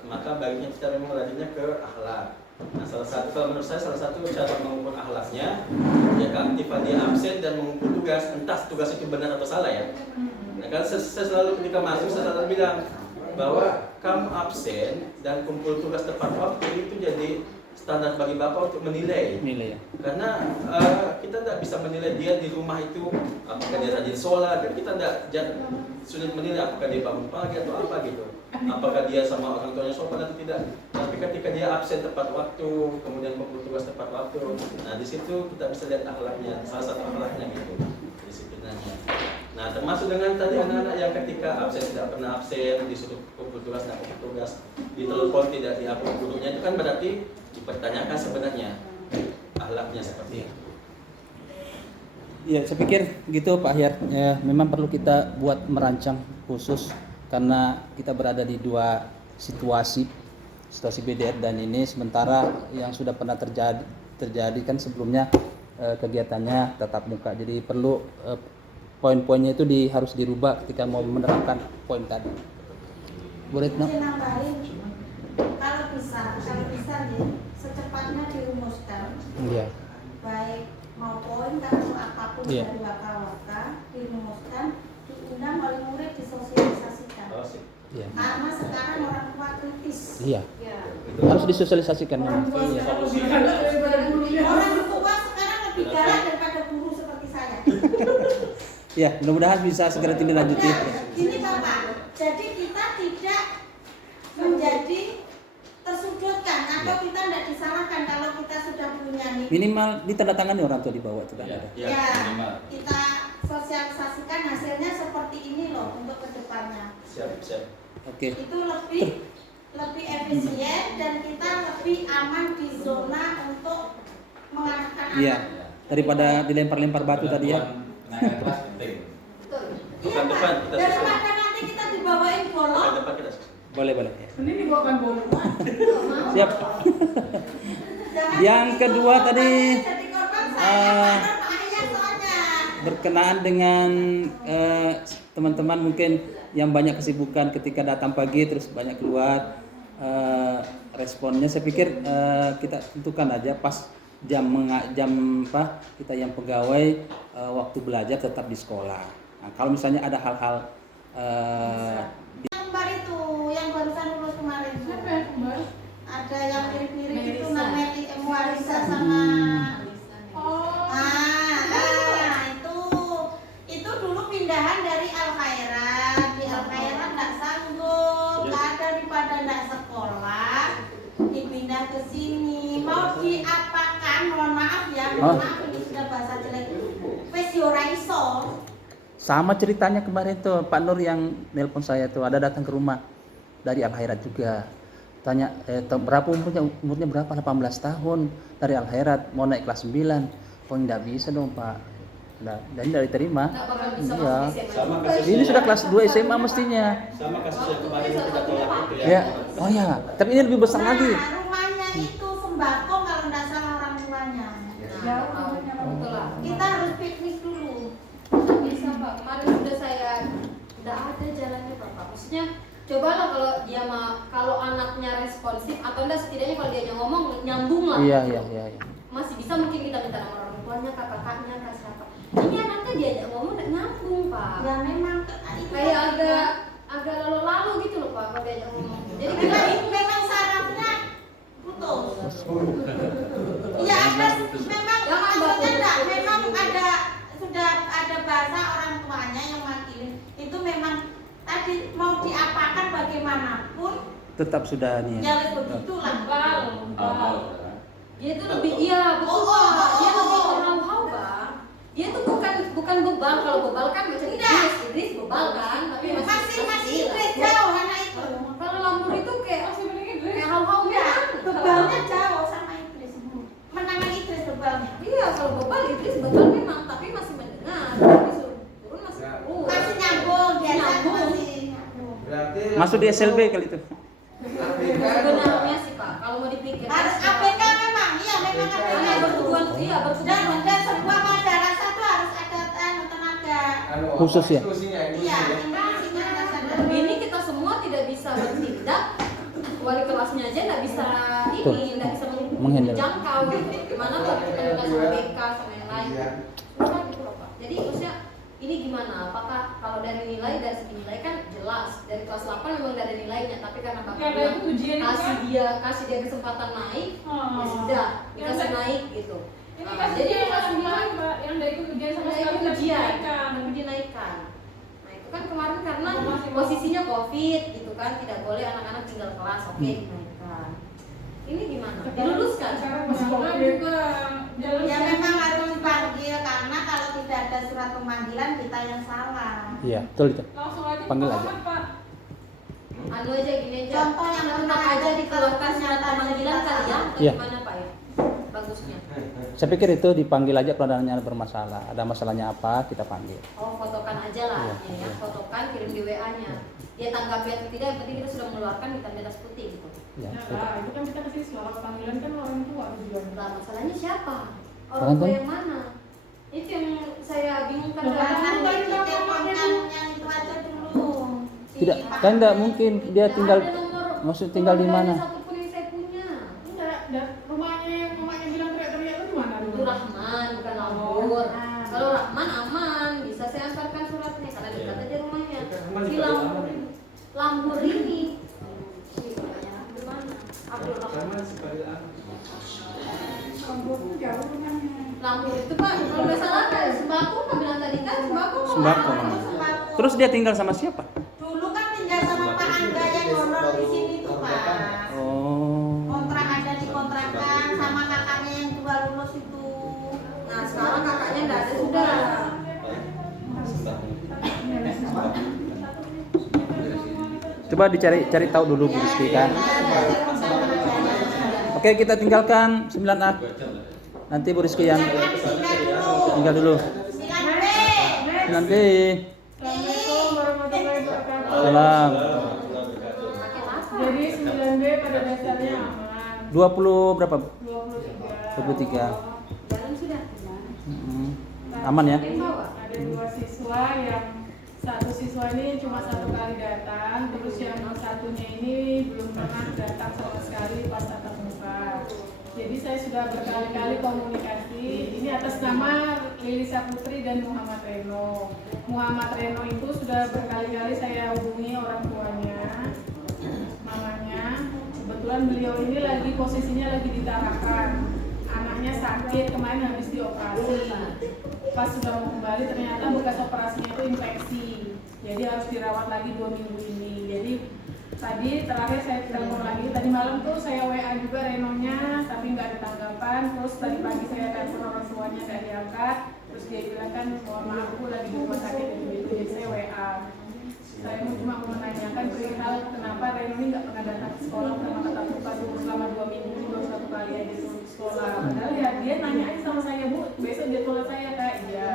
Maka baiknya kita memang larinya ke akhlak. Nah, kalau menurut saya salah satu cara mengukur akhlaknya ya keaktifan dia absen dan mengukur tugas, entah tugas itu benar atau salah ya. Nah, kan saya selalu ketika masuk saya selalu bilang bahwa kamu absen dan kumpul tugas tepat waktu itu jadi standar bagi Bapak untuk menilai. Ya. Karena kita tidak bisa menilai dia di rumah itu apakah dia rajin sholat, kita tidak sulit menilai apakah dia bangun pagi atau apa gitu. Apakah dia sama orang tuanya sopan atau tidak. Tapi ketika dia absen tepat waktu, kemudian kumpul tugas tepat waktu, nah di situ kita bisa lihat akhlaknya, salah satu akhlaknya gitu, disiplinannya. Nah, termasuk dengan tadi anak-anak yang ketika absen tidak pernah absen, disuruh kumpul tugas tidak kumpul tugas, ditelepon tidak diupload gurunya, itu kan berarti dipertanyakan sebenarnya akhlaknya seperti itu. Ya, saya pikir gitu Pak Ahyar. Ya, memang perlu kita buat merancang khusus karena kita berada di dua situasi BDR dan ini, sementara yang sudah pernah terjadi kan sebelumnya kegiatannya tatap muka. Jadi perlu poin-poinnya itu harus dirubah ketika mau menerapkan poin tadi. Bu Retno? Mungkin nambahin, kalau bisa nih secepatnya dirumuskan. Iya. Baik mau poin atau apapun Iya. dari waka-waka dirumuskan, diundang oleh murid disosialisasikan. Oh, sip. Iya. Karena sekarang orang tua kritis. Iya. Ya. Harus disosialisasikan. Orang tua Iya. sekarang lebih galak daripada guru. Orang tua sekarang lebih galak daripada guru seperti saya. Ya, mudah-mudahan bisa segera tindak lanjuti. Nah, ini Bapak, jadi kita tidak menjadi tersudutkan atau kita tidak disalahkan kalau kita sudah punya nih. Minimal ditandatangani orang tua di bawah itu kan Ya, ada. ya, Ya, minimal. kita sosialisasikan hasilnya seperti ini loh untuk kedepannya. Siap, siap. Oke. Itu lebih efisien dan kita lebih aman di zona untuk mengarahkan Iya. anak. Daripada dilempar-lempar batu tadi ya. Naik kelas penting. Betul. Bukan Iya, depan, Pak. kita Daripada nanti kita dibawain Bukan golok. depan kita. Boleh. Ini dibawakan bola. Siap. Jangan Yang begitu, kedua tadi, jadi korban saya, eh, karena ayah soalnya. Berkenaan dengan teman-teman mungkin yang banyak kesibukan ketika datang pagi terus banyak keluar, responnya saya pikir kita tentukan aja pas jam kita yang pegawai waktu belajar tetap di sekolah. Nah, kalau misalnya ada hal-hal Kembar itu yang barusan lulus kemarin tuh. Siapa yang kembar? Ada yang mirip-mirip itu Melisa. namanya Emuarisa sama Oh. itu dulu pindahan dari Al Khairat. Di Al Khairat nggak sanggup, daripada nggak sekolah, dipindah ke sini. Mau diapakan? Mohon maaf ya, mohon maaf ini sudah bahasa jelek. Wes yo ora iso. sama ceritanya kemarin tuh Pak Nur yang nelpon saya tuh ada datang ke rumah dari Al Khairat juga. Tanya berapa umurnya berapa? 18 tahun dari Al Khairat mau naik kelas 9. Oh enggak bisa dong Pak. Dan dari terima. Nggak bakal bisa Iya. masuk SMA. Sama kasus Ini sudah kelas 2 SMA mestinya. Sama kasus yang kemarin kita tolak itu ya. Ya. Oh ya, tapi ini lebih besar lagi. Rumahnya itu sembako kalau nggak salah orang tuanya. Nah, betul lah. Kita harus piknik dulu. Bisa Pak, kemarin sudah saya tidak ada jalannya Pak. Maksudnya cobalah kalau anaknya responsif atau enggak setidaknya kalau dia ngomong nyambung lah. Iya. Masih bisa mungkin kita minta nomor orang tuanya, kakaknya, kasih apa. Ini anaknya diajak ngomong nggak nyambung Pak. Ya memang itu Kayak kan agak lalu-lalu gitu loh Pak kalau diajak ngomong. Jadi kita memang sarafnya putus. Iya ada memang Jangan, Mbak. maksudnya enggak, memang sudah ada bahasa orang tuanya yang makilin. Itu memang tadi mau diapakan bagaimanapun Tetap sudah nih. ya wes begitulah. dia tuh lebih betul Pak. Dia lebih terhau-hau Bang. Dia tuh bukan bebal. Kalau bebal kan macam Idris bebal kan, tapi Masih Idris jauh anak itu. Kalau Lambur itu kayak Masih mending Idris. kayak hau-hau Ya, kan. bebalnya jauh sama Idris. Menangan Idris bebalnya. Iya, kalau bebal Idris bebal memang, tapi masih mendengar. Disuruh turun masih turun. Masih nyambung, biasa Nyambung. masih nyambung. Berarti Masuk di SLB kali itu. Sebenarnya sih Pak, kalau mau dipikir Harus APK memang, iya memang Karena APK. bertujuan Dan sebuah madrasah itu harus ada tenaga. Khusus ya? Institusinya, Iya, institusinya. inklusinya harus ada. ini kita semua tidak bisa bertindak, wali kelasnya aja nggak bisa Betul. nggak bisa Menghandle. menjangkau gitu. Gimana kalau kita minta sama BK sama yang lain? Iya. Susah gitu loh Pak. Jadi maksudnya ini gimana? Apakah kalau dari segi nilai kan jelas dari kelas 8 memang nggak ada nilainya, tapi karena Bapak Ya, ada bilang itu ujian itu kasih kan? dia kesempatan naik, Oh. ya sudah Yang dikasih ada- naik gitu. Ini Nah, kasih jadi dia kelas kelas 9 Mbak yang dari ikut ujian sama Ada sekali yang nggak ujian, dinaikkan. tapi dinaikkan. Nah itu kan kemarin karena Masih mau. posisinya COVID gitu kan, tidak boleh anak-anak tinggal kelas, oke dinaikkan. Ini gimana? Diluluskan? Sekarang sekolah juga jalan Ya memang harus dipanggil karena kalau tidak ada surat pemanggilan kita yang salah. Iya, betul itu. langsung aja Panggil ditolak, aja. Pak. Anu aja gini aja. Contoh yang tetap pernah aja ada dikeluarkan surat pernyataan pemanggilan cerita kali ya? Atau Iya. gimana Pak ya? Bagusnya. Saya pikir itu dipanggil aja kalau ada bermasalah. Ada masalahnya apa, kita panggil. Oh fotokan aja lah Iya. ya, fotokan kirim di WA-nya. Dia tanggapi atau tidak, yang penting kita sudah mengeluarkan hitam di atas putih gitu. Ya, Ya betul. lah, itu kan kita kasih surat panggilan kan orang tua tujuan. Lah masalahnya siapa? orang tua yang mana? Itu yang saya bingung Kan kadang-kadang. yang itu aja dulu. Tidak, kan tidak mungkin dia tinggal, maksud tinggal di mana? Satupun yang saya punya. Enggak, dan rumahnya yang mamanya bilang teriak-teriak itu di mana dulu? Itu Rahman, bukan Lambur. Kalau Rahman aman, bisa saya antarkan suratnya karena dekat aja rumahnya. Si Lambur ini. Si rumahnya Abdul mana? Abdul Rahman. Lambur itu Pak, kalau nggak salah kan sembako kan bilang tadi kan sembako. Sembako namanya. Terus dia tinggal sama siapa? Dulu kan tinggal sama Pak Angga yang honor di sini tuh Pak. Oh. Kontrak ada di kontrakan sama kakaknya yang juga lulus itu. Nah sekarang kakaknya nggak ada sudah. Coba cari tahu dulu Bu Rizky kan. Oke, kita tinggalkan 9A. Nanti Bu Rizky yang tinggal dulu. 9B. Assalamualaikum warahmatullahi wabarakatuh. Salam. Jadi 9B pada dasarnya aman. 20 berapa? 23. 23. Jalan sudah. Aman ya? Ada 2 siswa yang satu siswa ini cuma 1 kali datang, terus yang satunya ini belum pernah datang sama sekali pas tatap muka. Jadi saya sudah berkali-kali komunikasi. Ini atas nama Lili Saputri dan Muhammad Reno. Muhammad Reno itu sudah berkali-kali saya hubungi orang tuanya, mamanya. Kebetulan beliau ini lagi posisinya lagi di Tarakan. Anaknya sakit, kemarin habis dioperasi. Pas sudah mau kembali ternyata bekas operasinya itu infeksi. Jadi harus dirawat lagi 2 minggu ini. Jadi tadi terakhir saya telepon lagi, tadi malam tuh saya WA juga Renonya tapi nggak ada tanggapan. Terus tadi pagi saya telepon orang tuanya nggak diangkat. Terus dia bilang kan mohon maaf aku lagi di rumah sakit gitu. Jadi saya WA. Saya cuma mau menanyakan perihal kenapa Reno ini nggak pernah datang ke sekolah sama tatap muka dulu selama 2 minggu ini baru 1 kali aja di sekolah. Padahal ya dia nanya aja sama saya, Bu, besok jadwal saya Kak. Iya.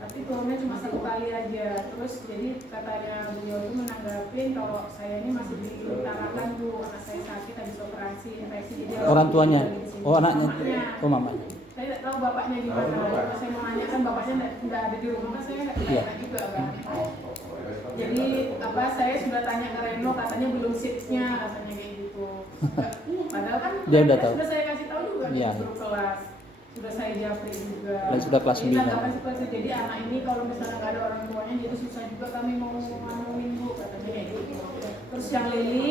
Tapi turunnya cuma 1 kali aja. Terus jadi katanya beliau itu menanggapin kalau saya ini masih diutarakan tuh anak saya sakit habis operasi infeksi. Jadi Orang tuanya. lagi di sini. Oh, anaknya. Mamanya. Oh, mamanya. Saya tidak tahu bapaknya di mana. Kalau saya mau nanyakan bapaknya tidak ada di rumah, kan saya nggak Iya. tanya juga kan. Jadi apa saya sudah tanya ke Reno katanya belum shiftnya katanya kayak gitu. Padahal kan Dia udah tahu. sudah saya kasih tahu juga Iya. di grup kelas. Sudah saya japri juga. Dan sudah kelas Jadi 9. tanggapan seperti itu. Jadi anak ini kalau misalnya nggak ada orang tuanya jadi susah juga kami mau nganuin Bu katanya kayak gitu. Terus yang Lili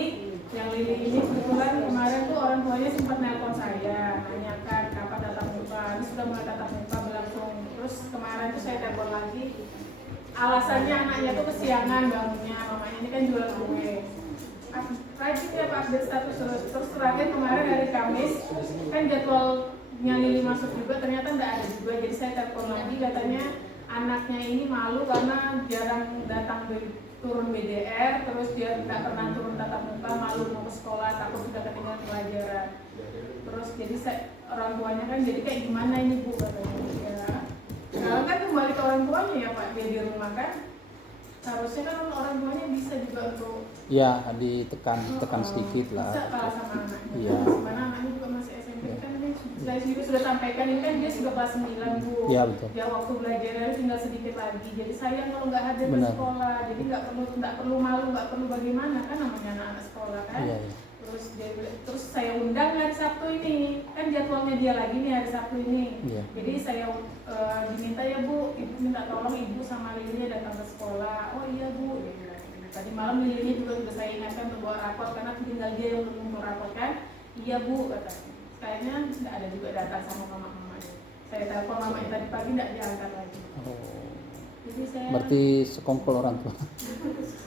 ini kebetulan kemarin tuh orang tuanya sempat nelpon saya nanyakan kapan tatap muka. Ini sudah mulai tatap muka berlangsung. Terus kemarin tuh saya telepon lagi. Alasannya anaknya tuh kesiangan bangunnya, mamanya ini kan jual kue. Rajin ya Pak update status terus terakhir kemarin hari Kamis kan jadwalnya Lili masuk juga ternyata nggak ada juga. Jadi saya telepon lagi katanya anaknya ini malu karena jarang datang turun BDR, terus dia nggak pernah turun tatap muka, malu mau ke sekolah, takut sudah ketinggalan pelajaran. Terus jadi orang tuanya kan jadi kayak gimana ini Bu katanya. Ya, sekarang kan kembali ke orang tuanya ya Pak, dia di rumah kan. Harusnya kan orang tuanya bisa juga untuk Ya, tekan sedikit lah. bisa kalah sama anaknya. Iya. Karena anaknya juga masih SMP kan ini saya juga sudah sampaikan ini kan dia sudah kelas 9 Bu. Iya, betul. Ya waktu belajarnya tinggal sedikit lagi. Jadi sayang kalau nggak hadir ke Benar. sekolah. Jadi nggak perlu malu, nggak perlu bagaimana kan namanya anak-anak sekolah kan. Iya, iya. Terus saya undang hari Sabtu ini kan jadwalnya dia lagi nih hari Sabtu ini. Iya. Jadi saya diminta ya Bu, ibu minta tolong ibu sama Lili datang ke sekolah. Oh iya Bu. Dia bilang. Tadi malam Lili juga sudah saya ingatkan untuk bawa rapor karena tinggal dia yang belum meraporkan. Iya Bu katanya. Kayaknya tidak ada juga datang sama mama-mamanya. Saya telepon mamanya tadi pagi tidak diangkat lagi. Oh. Jadi saya. Berarti sekongkol orang tua.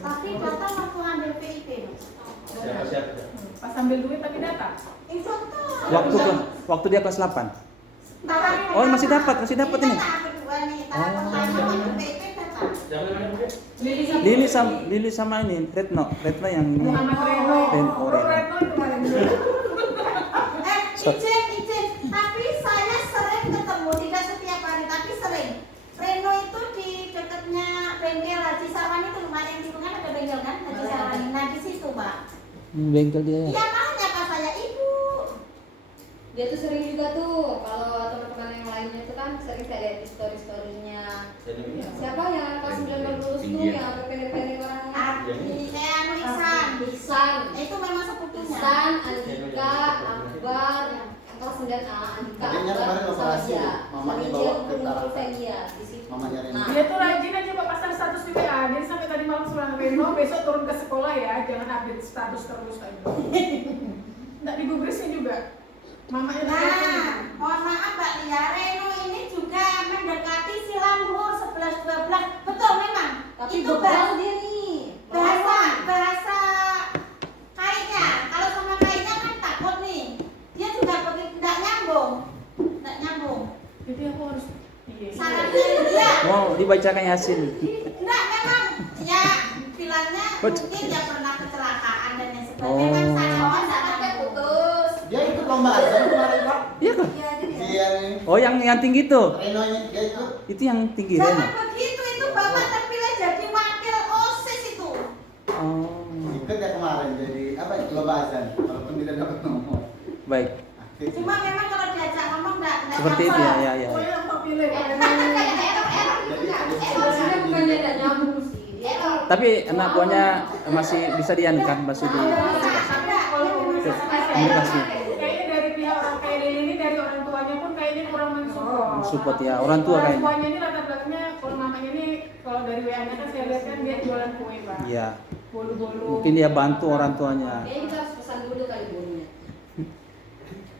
Tapi Bapak waktu ngambil PIP Siapa? Pas ambil duit tapi datang. Waktu dia kelas 8. Oh, masih dapat ini. Lili sama ini Retno yang ini. Muhammad Reno. Reno. Reno itu paling Izin, tapi saya sering ketemu, tidak setiap hari, tapi sering. Reno itu di dekatnya bengkel Haji Sarwani itu lumayan di kan ada bengkel kan Haji Sarwani. Nah di situ Pak. Bengkel dia ya. Iya makanya Pak saya ibu. Dia tuh sering juga tuh kalau teman-teman lainnya itu kan sering saya lihat di story-storynya. Jadi, Siapa yang kelas 9 baru lulus tuh yang pendek-pendek orangnya? Ihsan. Itu memang sepupunya. Ihsan, Andika, Akbar, yang kelas 9 Andika. Adiknya kemarin operasi, mamanya bawa ke Tarakan. Saya lihat di situ. Mamanya Reno. Nah, Dia tuh rajin aja Pak pasang status di WA. Dia sampai tadi malam suruh Reno besok turun ke sekolah ya, jangan update status terus aja. Nggak digubrisnya juga. Mamanya Nah, mohon maaf Mbak Lia, Reno ini juga mendekati silang umur 11-12. Betul memang. tapi itu bebal dia nih. bahasa kainnya. Kalau sama kainnya kan takut nih. Dia juga begitu tidak nyambung. Tidak nyambung. Jadi aku harus iya. Sarannya dia Mau dibacakan Yasin. enggak memang ya bilangnya mungkin ya pernah kecelakaan dan yang sebagainya kan Oh, sarannya anaknya putus. Dia ikut lomba azan kemarin Pak. Iya kan? Iya, jadi ya. Dia ini Oh, yang tinggi tuh. Reno nya dia ikut. Itu yang tinggi jangan Reno. begitu, itu Bapak terpilih jadi wakil OSIS itu. Oh. Ikut ya kemarin jadi apa ya, lomba azan walaupun tidak dapat nomor. Baik. Akhirnya. Cuma memang kalau diajak ngomong enggak Seperti itu ya, ya, ya. Pokoknya untuk pilih. Kayak error gitu kan. Error sebenarnya bukan dia nggak nyambung sih. Dia error. Tapi anak buahnya masih bisa dianukan, masih di komunikasi. Kayaknya dari pihak orang kayak Lili ini dari orang tuanya pun kayaknya kurang mensupport. Support ya, orang tua Orang kayaknya. tuanya ini latar belakangnya kalau mamanya ini kalau dari WA-nya kan saya lihat kan dia jualan kue Pak. Iya. Bolu-bolu. Mungkin dia bantu orang tuanya. Kayaknya kita harus pesan dulu kali bolunya.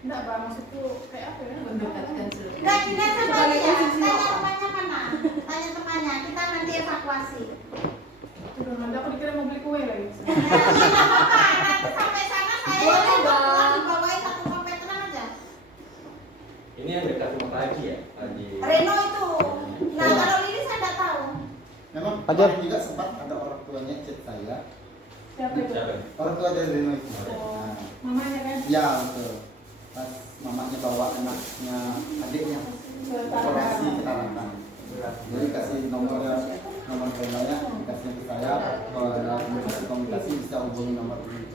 Enggak Pak, maksudku kayak apa ya? Mendekatkan seluruh. enggak gini aja Sebagai Mbak Lia. posisi Tanya apa? temannya mana? Tanya temannya, kita nanti evakuasi. Udah nanti aku dikira mau beli kue lagi. Iya, nggak apa-apa. Nanti sampai sana saya Boleh, yang Bang. pulang dibawain 1 kompetenan aja. ini yang dekat rumah Pak Haji ya, Pak Haji. Reno itu. Nah, kalau Lili saya nggak tahu. Memang Ajar. kemarin juga sempat ada orang tuanya chat saya. Siapa itu? Siapa? Orang tua dari Reno itu. Oh, Nah, mamanya kan? ya betul. Pas mamanya bawa anaknya adiknya operasi ke Tarakan. Jadi kasih nomor Reno-nya dikasih ke saya. Kalau ada komunikasi bisa hubungi nomor ini.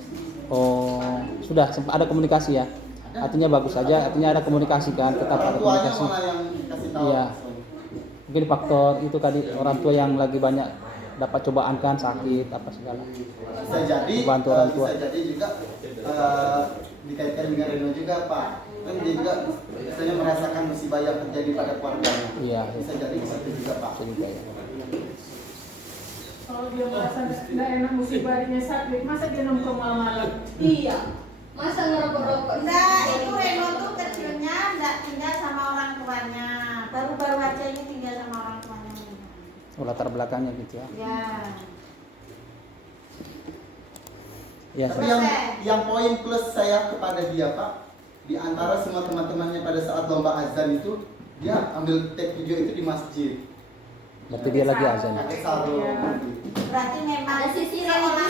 Oh, sudah sempat ada komunikasi ya. Artinya bagus saja, artinya ada komunikasi kan, tetap ada Orang tuanya komunikasi. malah yang kasih tahu. Iya. Mungkin faktor itu tadi orang tua yang lagi banyak dapat cobaan kan, sakit apa segala. Bisa jadi Bantu orang tua. bisa jadi juga dikaitkan dengan Reno juga Pak. Kan dia juga biasanya merasakan musibah yang terjadi pada keluarganya. Iya. Bisa jadi itu juga Pak. Jadi kayak Kalau dia merasa nggak enak musibah adiknya sakit, masa dia nongkrong malam-malam? Iya. Masa ngerokok-rokok? Enggak, itu Reno tuh kecilnya enggak tinggal sama orang tuanya. Baru-baru aja ini tinggal sama orang tuanya. oh, latar belakangnya gitu ya. Ya. Ya, Tapi saya- yang poin plus saya kepada dia Pak, di antara semua teman-temannya pada saat lomba azan itu dia ambil take video itu di masjid. berarti dia lagi azan. Pakai sarung. Berarti memang Ada sisi Iya. seolah-olah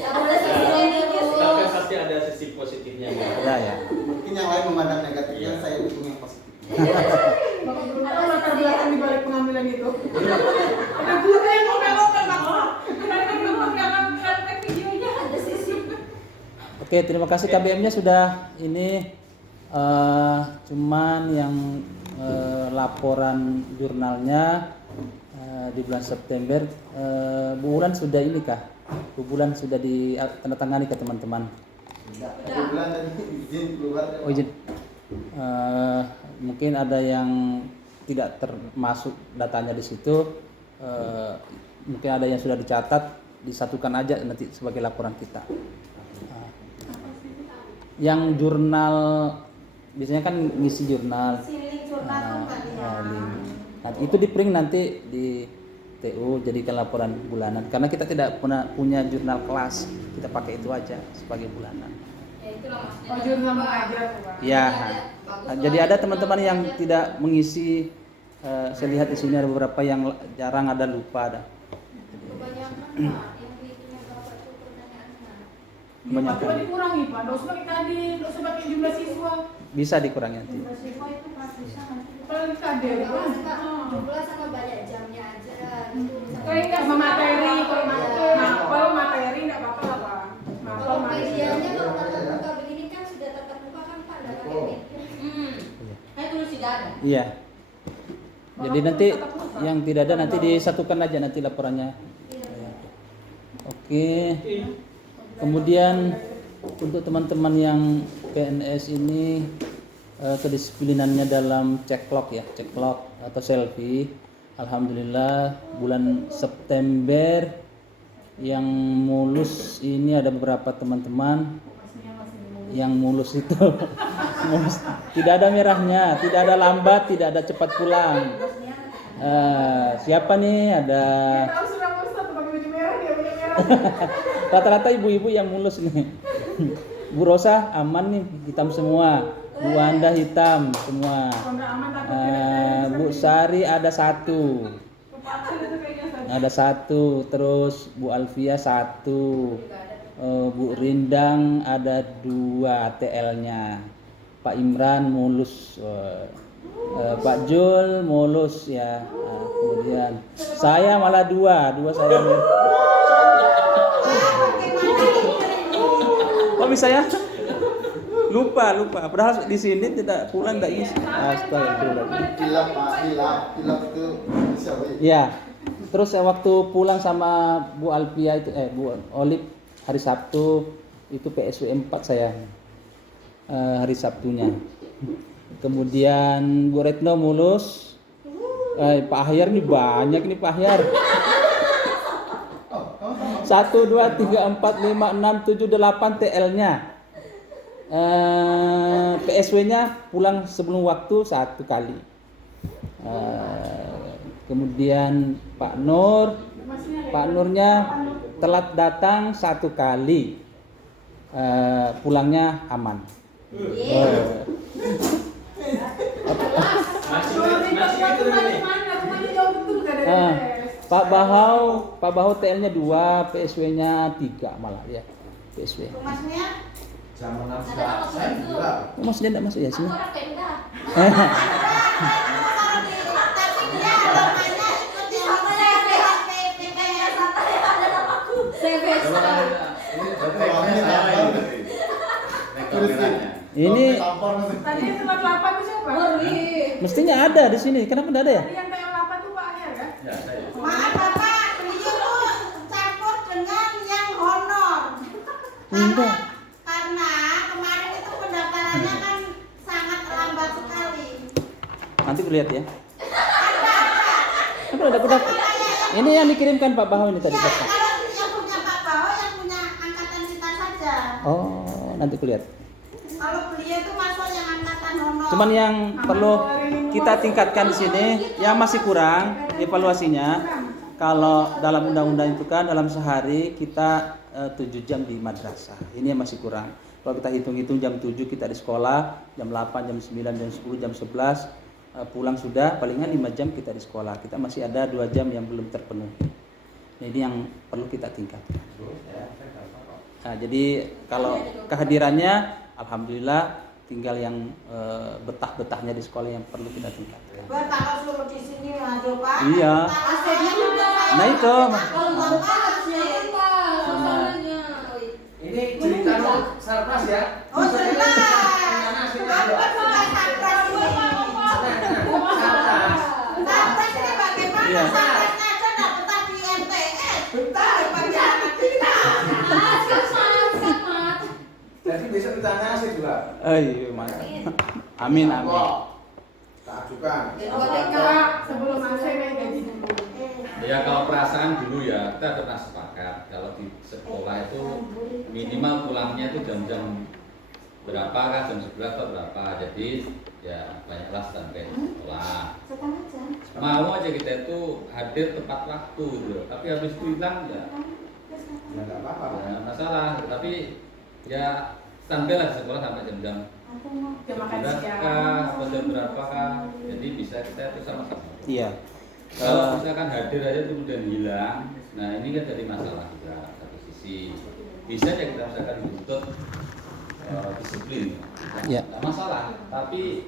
Ada sisi lain Tapi terus. pasti ada sisi positifnya. Ada ya. Mungkin yang lain memandang negatifnya, saya dukung yang positif. Bapak belum tahu latar belakang di balik pengambilan itu. Ada guru yang mau belokan Pak. Kenapa belum mengambil videonya? Ada sisi. Oke, terima kasih KBM-nya sudah ini cuman yang laporan jurnalnya di bulan September. Bu Wulan sudah ini kah? Bu Wulan sudah ditandatangani ke teman-teman. Ada bulan tadi izin keluar. Oh izin. Mungkin ada yang tidak termasuk datanya di situ. Mungkin ada yang sudah dicatat, disatukan aja nanti sebagai laporan kita. Yang jurnal biasanya kan ngisi jurnal. siling jurnal tuh Mbak Lia. Nah, itu di print nanti di TU jadikan laporan bulanan karena kita tidak punya jurnal kelas, kita pakai itu aja sebagai bulanan. Ya itulah maksudnya. Oh, jurnal mengajar tuh Pak. Ya, Bagus jadi lah. ada teman-teman yang tidak mengisi. Saya lihat di sini ada beberapa yang jarang, ada lupa ada. Kebanyakan Pak, yang bikinnya Bapak itu pertanyaannya. Iya, Pak, coba dikurangi Pak. Nggak usah pakai KD, nggak usah pakai jumlah siswa. Bisa dikurangi nanti. Jumlah siswa itu Pak bisa nanti. Kalau di KD, Kalau Pak. suka jumlah sama banyak jamnya aja gitu. Kayak nggak sama materi, kalau mapel materi nggak apa-apa lah Pak. Mapel Kalau materi. medianya kalau tatap muka begini kan sudah tatap muka kan Pak, nggak pakai media. ada. Iya. Jadi nanti yang tidak ada nanti disatukan aja nanti laporannya. Oke. Kemudian untuk teman-teman yang PNS ini kedisiplinannya dalam cekclock ya, cekclock atau selfie. Alhamdulillah bulan September yang mulus ini ada beberapa teman-teman yang mulus itu mulus. Tidak ada merahnya, tidak ada lambat, tidak ada cepat pulang. Siapa nih? Ada Tahu sudah mulus tuh pakai baju merah, dia punya merah. rata-rata ibu-ibu yang mulus nih. Bu Rosa aman nih, hitam semua. Bu Anda hitam semua. Kalau nggak aman takut Bu Sari ada satu. kepala itu kayaknya satu. Ada satu, terus Bu Alfia satu. Bu Rindang ada 2 TL-nya. Pak Imran mulus. Pak Jul mulus ya. Kemudian saya malah 2 saya. Kok bisa ya? Lupa. Padahal di sini tidak pulang tidak isi. Astagfirullah. Hilap itu bisa. Ya. Terus waktu pulang sama Bu Alfia itu Bu Olip hari Sabtu itu PSW 4 saya. Hari Sabtunya. Kemudian Bu Retno mulus. Pak Ahyar nih banyak nih Pak Ahyar. 1 2 3 4 5 6 7 8 TL-nya. PSW-nya pulang sebelum waktu 1 kali. Kemudian Pak Nurnya telat datang 1 kali. Pulangnya aman. Pak Bahau TL-nya 2, PSW-nya 3 malah ya. PSW. Masnya Jam 6 Ada saya itu. bilang. Masnya enggak masuk ya Aku sini? orang Pemda. tapi dia namanya ikut yang PPKS. Ada namaku. Sevesta. Ini Tadi yang tempat 8 itu siapa? mestinya ada di sini. Kenapa enggak ada ya? Tadi yang TL 8 tuh Pak Ahyar kan? Ya, saya. Maaf Bapak, beliau tuh campur dengan yang honor. Enggak. Karena kemarin itu pendaftarannya kan sangat lambat sekali. Nanti kulihat ya. Apa ada kuda? Ini yang dikirimkan Pak Bahau ini tadi. Ya, Pak. kalau yang punya Pak Bao yang punya angkatan kita saja. Oh, nanti kulihat. Kalau beliau itu masuk yang angkatan honor. Cuman yang perlu kita tingkatkan di sini, yang masih kurang evaluasinya. Kalau dalam undang-undang itu kan dalam sehari kita 7 jam di madrasah. Ini yang masih kurang. Kalau kita hitung-hitung jam 7 kita di sekolah, jam 8, jam 9, jam 10, jam 11 pulang sudah palingan 5 jam kita di sekolah. Kita masih ada 2 jam yang belum terpenuhi. Ini yang perlu kita tingkatkan. Nah, jadi kalau kehadirannya alhamdulillah, tinggal yang betah-betahnya di sekolah yang perlu kita tingkatkan. Bah, kalau suruh di sini aja Pak. Iya. AC-nya udah. Nah, itu. Kalau Bapak harusnya Pak, suasananya. Ini cerita lo surprise ya. Oh, jelas. Apa Surprise ini bagaimana? Iya. Surprise-nya aja nggak betah di MTS. Betah bagi anak kita. Selamat. Jadi besok kita ngasih juga. Iya, mantap. Amin. Tak ajukan. Kak, sebelum AC naik gaji dulu. Ya kalau perasaan dulu ya kita pernah sepakat kalau di sekolah itu minimal pulangnya itu jam-jam berapa kah, jam 11 atau berapa. Jadi ya banyaklah standby di sekolah. Setengah jam. Mau aja kita itu hadir tepat waktu gitu. Tapi habis itu hilang ya Ya enggak apa-apa. nggak masalah. Tapi ya standby lah di sekolah sampai jam-jam Jam makan 11 siang. kah atau jam berapa kah. Jadi bisa kita itu sama-sama. Iya. Kalau misalkan hadir aja kemudian hilang, nah ini kan jadi masalah juga satu sisi. Bisa ya kita misalkan dituntut disiplin, Ya. nggak masalah. Tapi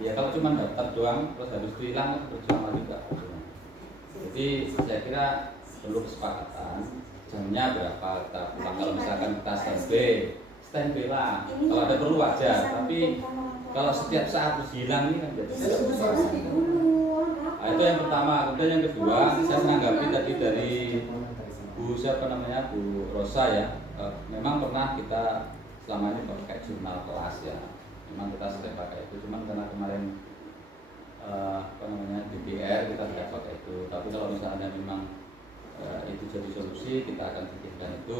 ya kalau cuma daftar doang terus habis itu hilang kan perjuangan juga. Jadi saya kira perlu kesepakatan jamnya berapa kita pulang. Kalau misalkan kita standby standby lah. Kalau ada perlu wajar, tapi kalau setiap saat terus hilang ini kan jadi nah, itu yang pertama. Kemudian yang kedua, saya menanggapi tadi dari Bu siapa namanya, Bu Rosa ya. Memang pernah kita selama ini pakai jurnal kelas ya. Memang kita sering pakai itu, cuman karena kemarin DPR kita tidak pakai itu. Tapi kalau misalnya memang itu jadi solusi, kita akan pikirkan itu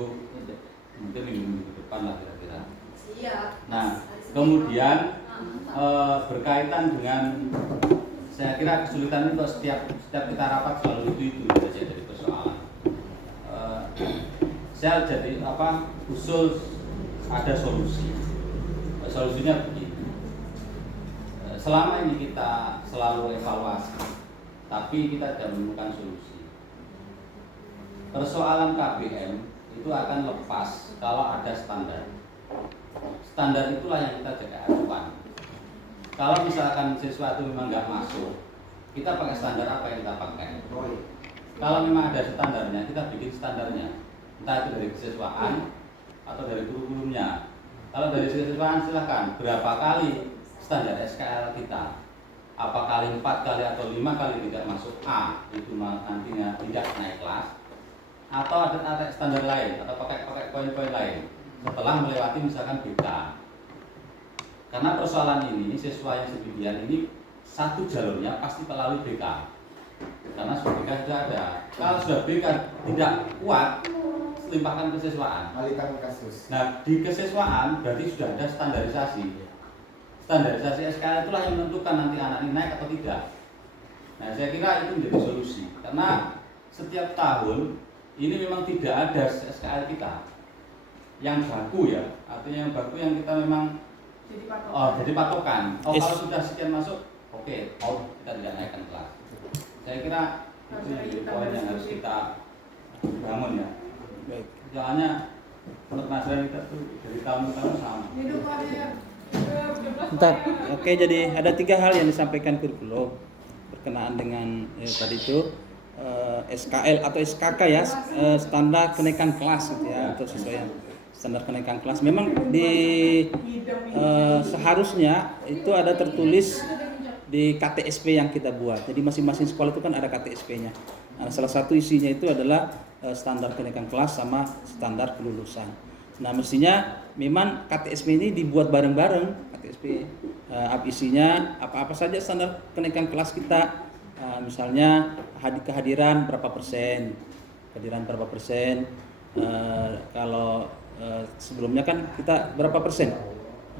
mungkin minggu depan lah kira-kira. Siap. Nah, kemudian berkaitan dengan, saya kira kesulitan itu setiap kita rapat selalu itu saja dari persoalan. Saya jadi usul ada solusi. Solusinya begini. Selama ini kita selalu evaluasi, tapi kita tidak menemukan solusi. Persoalan KBM itu akan lepas kalau ada standar. Standar itulah yang kita jaga acuan. Kalau misalkan sesuatu memang nggak masuk, kita pakai standar apa yang kita pakai. Kalau memang ada standarnya, kita bikin standarnya. Entah itu dari kesiswaan atau dari kurikulumnya. Kalau dari kesiswaan silahkan berapa kali standar SKL kita. Apa kali 4 kali atau 5 kali tidak masuk A, itu nantinya tidak naik kelas. Atau ada standar lain atau pakai poin-poin lain setelah melewati misalkan BK. Karena persoalan ini siswa yang sebidian ini satu jalurnya pasti melalui BK. Karena sudah BK sudah ada. Kalau sudah BK tidak kuat, limpahkan kesiswaan. Alihkan kasus. Nah, di kesiswaan berarti sudah ada standarisasi. Standarisasi SKL itulah yang menentukan nanti anak ini naik atau tidak. Nah, saya kira itu menjadi solusi. Karena setiap tahun ini memang tidak ada SKL kita yang baku ya, artinya yang baku yang kita memang jadi patokan. Kalau sudah sekian masuk, oke, kita tidak naikkan kelas. Saya kira itu jadi poin yang harus kita bangun ya. Baik. Jangannya untuk masalah kita tuh dari tahun ke tahun sama. Bentar. Oke, jadi ada 3 hal yang disampaikan kurikulum berkenaan dengan tadi itu SKL atau SKK ya, standar kenaikan kelas gitu ya, untuk sesuai standar kenaikan kelas. Memang seharusnya itu ada tertulis di KTSP yang kita buat. Jadi masing-masing sekolah itu kan ada KTSP-nya. Nah, salah satu isinya itu adalah standar kenaikan kelas sama standar kelulusan. Nah, mestinya memang KTSP ini dibuat bareng-bareng. KTSP isinya apa-apa saja standar kenaikan kelas kita. Misalnya kehadiran berapa persen, kalau sebelumnya kan kita berapa persen,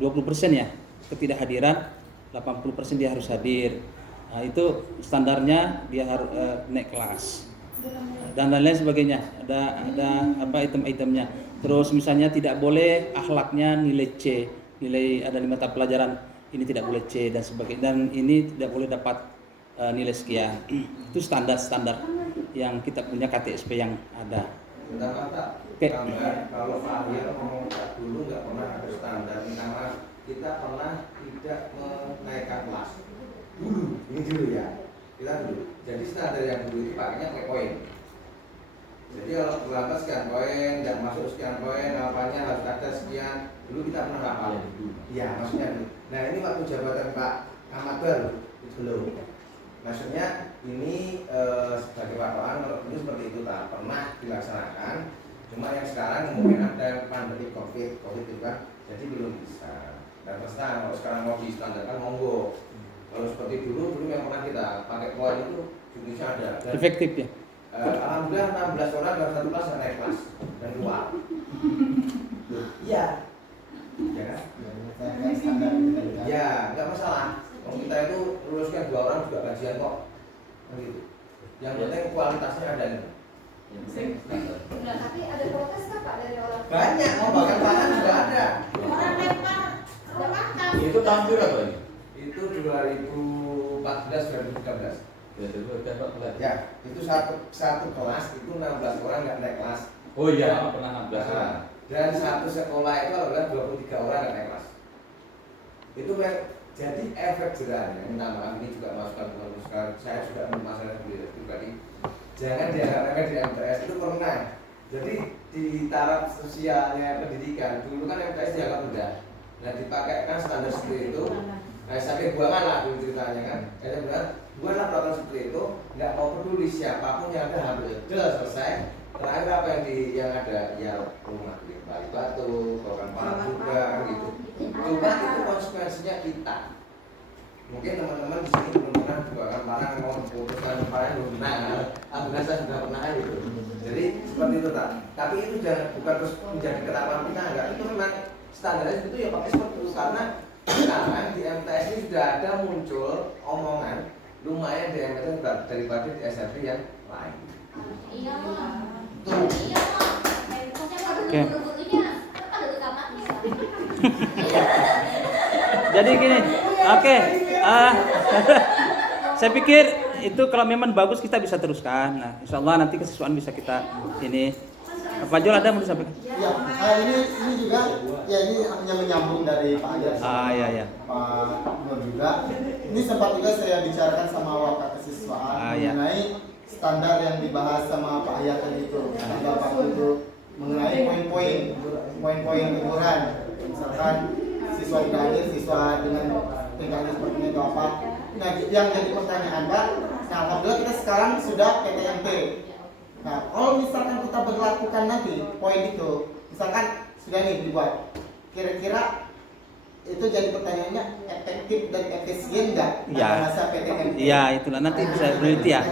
20% ya ketidakhadiran, 80% dia harus hadir. Nah, itu standarnya dia harus naik kelas dan lain-lain sebagainya. Ada apa item-itemnya. Terus misalnya tidak boleh akhlaknya nilai C, nilai ada 5 mata pelajaran ini tidak boleh C dan sebagainya, dan ini tidak boleh dapat nilai sekian. Itu standar-standar yang kita punya KTSP yang ada. Oke. Kalau Pak Arya ngomong dulu nggak pernah ada standar, karena kita pernah tidak menaikkan kelas dulu. Ini dulu ya, kita dulu. Jadi standar yang dulu itu pakainya pakai poin. Jadi kalau berapa sekian poin, nggak masuk sekian poin, apanya harus ada sekian. Dulu kita pernah hafal. Iya, maksudnya dulu. Nah ini waktu jabatan Pak Ahmad Baru itu belum. Maksudnya ini sebagai wartawan kalau ini seperti itu tak pernah dilaksanakan. Cuma yang sekarang mungkin ada pandemi COVID itu kan, jadi belum bisa. Dan terserah kalau sekarang mau distandarkan monggo. Kalau seperti dulu yang pernah kita pakai poin itu Indonesia ada. Dan, efektif ya. Alhamdulillah 16 orang dalam satu kelas naik kelas dan keluar. Iya. Ya kan? Ya, nggak masalah. Kalau kita itu luluskan 2 orang juga gajian kok. Begitu. Yang penting kualitasnya ada nih. Nah, tapi ada protes nggak Pak dari orang? Banyak, mau bahkan tangan juga ada. Orang lempar rumah kami. Itu tahun berapa ini? Itu 2014 2013. Ya, itu satu kelas itu 16 orang nggak naik kelas. Oh iya, pernah 16 orang. Dan satu sekolah itu adalah 23 orang nggak naik kelas. Itu jadi efek jerahnya. Minta maaf ini juga masukan saya juga masalah pribadi. Jangan diharapkan di MTS itu pernah Jadi di taraf sosialnya pendidikan dulu kan MTS dianggap rendah. Nah dipakai kan standar seperti itu. Nah sampai buangan lah dulu ceritanya kan. Saya bilang buangan peraturan seperti itu, nggak mau peduli siapapun yang ada hampir selesai. Terakhir apa yang ada ya rumah balik batu, korban parah juga kan gitu. Cuma itu konsekuensinya kita. Mungkin teman-teman di sini belum pernah juga parang mau memutuskan parang belum pernah. Alhamdulillah saya sudah pernah gitu. Jadi seperti itu tak. Tapi itu jangan bukan terus menjadi ketakutan kita enggak. Itu memang standarnya itu ya pakai seperti itu karena sekarang di MTS ini sudah ada muncul omongan lumayan di MTS daripada di SRP yang lain. Iya Pak. Tuh. Iya Pak. Oke. Ada rekamannya. Jadi gini, oke. Saya pikir itu kalau memang bagus kita bisa teruskan. Nah, insya Allah nanti kesiswaan bisa kita ini. Pak Jol ada mau disampaikan? Ya, ini juga ya ini hanya menyambung dari Pak Ayat. Iya. Pak Nur juga. Ini sempat juga saya bicarakan sama wakil kesiswaan mengenai standar yang dibahas sama Pak Ayat tadi itu. Standar waktu itu mengenai poin-poin teguran. Misalkan siswa tidak hadir, siswa dengan tingkahnya seperti ini atau apa. Nah, yang jadi pertanyaan Pak, nah alhamdulillah kita sekarang sudah PTMT. Nah, kalau misalkan kita berlakukan nanti poin itu, misalkan sudah nih dibuat, kira-kira itu jadi pertanyaannya efektif dan efisien nggak masa PTMT? Iya, itulah nanti bisa peneliti ya.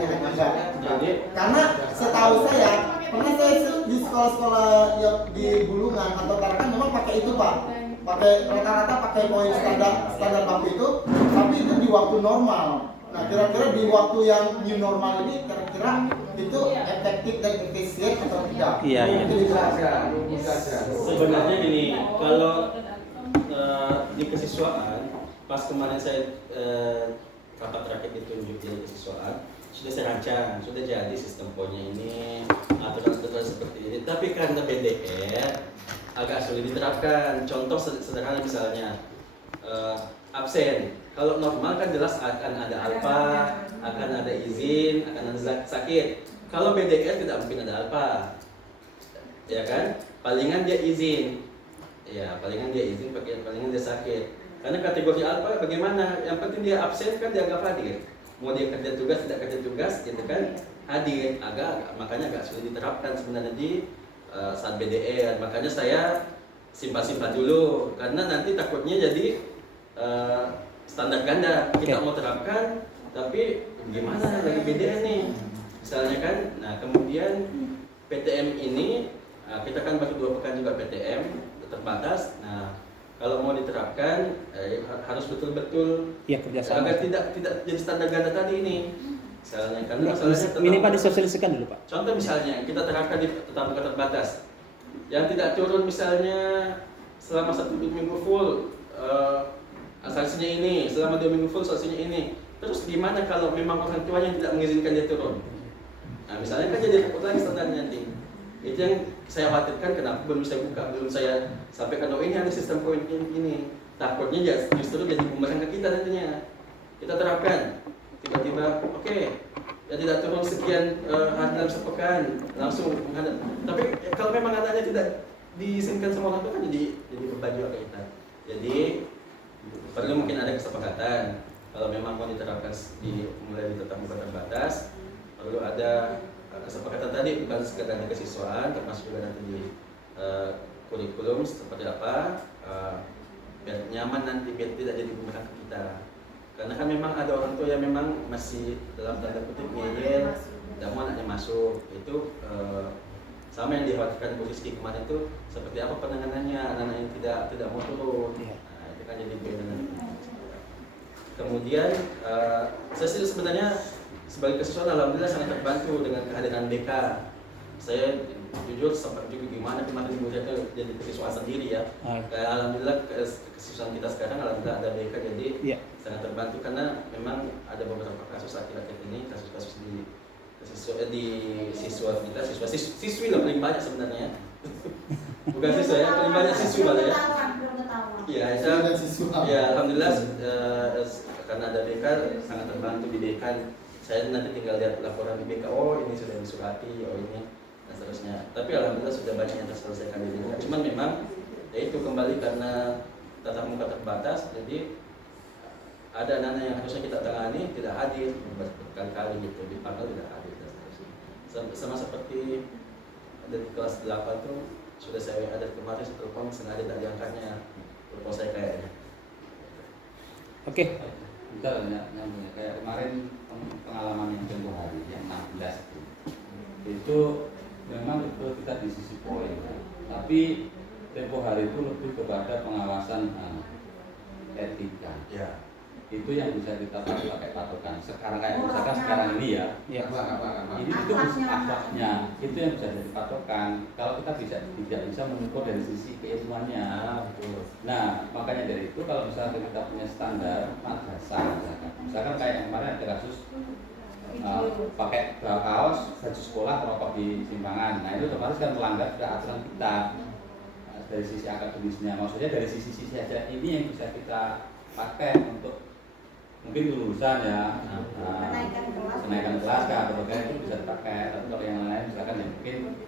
Karena setahu saya, pernah saya di sekolah-sekolah yang di Bulungan atau Tarakan memang pakai itu Pak. Pakai rata-rata pakai poin standar baku itu, tapi itu di waktu normal. Nah, kira-kira di waktu yang new normal ini kira-kira itu efektif dan efisien atau tidak? Iya. Sebenarnya gini, kalau di kesiswaan, pas kemarin saya rapat terakhir ditunjuk di kesiswaan, sudah saya rancang, sudah jadi sistem poinnya ini, aturan-aturan seperti ini. Tapi karena BDR agak sulit diterapkan. Contoh sederhana misalnya absen. Kalau normal kan jelas akan ada alfa, akan ada izin, akan ada sakit. Kalau BDR tidak mungkin ada alfa, ya kan? Palingan dia izin, ya palingan dia izin, palingan dia sakit. Karena kategori alfa bagaimana? Yang penting dia absen kan dianggap hadir. Mau dia kerja tugas tidak kerja tugas, gitu kan? Hadir. Makanya agak sulit diterapkan sebenarnya di saat BDR. Makanya saya simpan dulu karena nanti takutnya jadi standar ganda. Kita mau terapkan tapi gimana lagi BDR nih misalnya kan. Nah kemudian PTM ini kita kan baru 2 pekan juga PTM terbatas. Nah kalau mau diterapkan harus betul-betul kerjasama agar tidak jadi standar ganda tadi ini. Misalnya karena masalahnya minimal disosialisasikan dulu Pak. Contoh misalnya kita terapkan di tetap muka terbatas, yang tidak turun misalnya selama 1 minggu full sanksinya ini, selama 2 minggu full sanksinya ini. Terus gimana kalau memang orang tuanya tidak mengizinkan dia turun? Nah misalnya kan jadi repot lagi standarnya nanti. Itu yang saya khawatirkan, kenapa belum saya buka, belum saya sampaikan. Oh ini ada sistem poin ini. Takutnya justru jadi bumerang ke kita nantinya. Kita terapkan tiba-tiba oke, ya tidak turun sekian hari dalam sepekan langsung menghadap. Tapi kalau memang adanya tidak diizinkan semua orang itu kan jadi beban juga ke kita. Jadi perlu mungkin ada kesepakatan kalau memang mau diterapkan mulai di tetap muka terbatas, perlu ada kesepakatan tadi, bukan sekedar di kesiswaan, termasuk juga nanti di kurikulum seperti apa, biar nyaman nanti, biar tidak jadi bumerang ke kita. Karena kan memang ada orang tua yang memang masih dalam tanda kutip ngeyel, tidak mau anaknya masuk. Itu sama yang dikhawatirkan Bu Rizky kemarin itu, seperti apa penanganannya anak-anak yang tidak mau turun. Nah, itu kan jadi beda. Kemudian saya sih sebenarnya sebagai kesiswaan alhamdulillah sangat terbantu dengan kehadiran BK. Saya jujur sempat juga gimana kemarin Ibu itu jadi kesiswaan sendiri ya. Alhamdulillah kesiswaan kita sekarang alhamdulillah ada BK, jadi sangat terbantu karena memang ada beberapa kasus akhir-akhir ini, kasus-kasus di siswa kita, siswi lah paling banyak sebenarnya. Bukan siswa ya, paling banyak siswi malah ya. Iya, ya alhamdulillah karena ada BK sangat terbantu di BK. Saya nanti tinggal lihat laporan di BK, oh ini sudah disurati, oh ini dan seterusnya. Tapi alhamdulillah sudah banyak yang terselesaikan di rumah. Cuman memang ya itu kembali karena tatap muka terbatas, jadi ada anak-anak yang harusnya kita tangani tidak hadir berkali-kali gitu, dipanggil tidak hadir dan seterusnya. Sama seperti ada di kelas 8 tuh sudah saya ada kemarin telepon sengaja tak diangkatnya telepon saya kayaknya. Oke. Bentar nyambung ya. Kayak kemarin pengalaman yang tempoh hari yang 16 itu memang betul kita di sisi poin, tapi tempoh hari itu lebih kepada pengawasan etika. Ya. Itu yang bisa kita pakai patokan. Sekarang kayak misalkan sekarang ini ya, ini itu akhlaknya, itu yang bisa jadi patokan. Kalau kita tidak bisa mengukur dari sisi keilmuannya. Nah, makanya dari itu kalau misalnya kita punya standar madrasah, misalkan kayak yang kemarin ada kasus pakai kaos baju sekolah merokok di simpangan. Nah, itu otomatis kan melanggar sudah aturan kita dari sisi akademisnya. Maksudnya dari sisi-sisi saja ini yang bisa kita pakai untuk mungkin lulusan ya, kenaikan kelas kan atau kayak itu bisa dipakai. Tapi kalau yang lain misalkan ya mungkin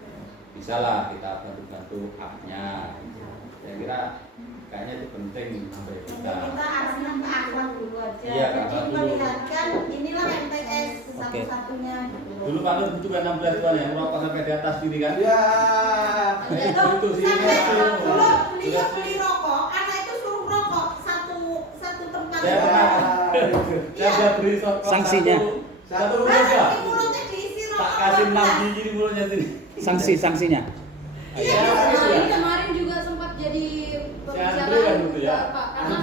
bisa lah kita bantu-bantu hak-nya. Saya kira kayaknya itu penting bagi kita. Kita harusnya ke akhlak dulu aja. Iya, Jadi akhlak dulu. melihatkan inilah MTS satu-satunya. Dulu Pak Nur itu kan 16 tuan yang merokok sampai di atas gini kan? Ya. Itu sih. Dulu beliau beli rokok, anak itu suruh rokok satu tempat. Saya pernah. Saya beri Sanksinya. Satu Nah, juga. di mulutnya diisi rokok. Tak kasih 6 gigi di mulutnya sini. Sanksinya. Iya, Kemarin juga sempat jadi Andre kan itu ya? Pak, karena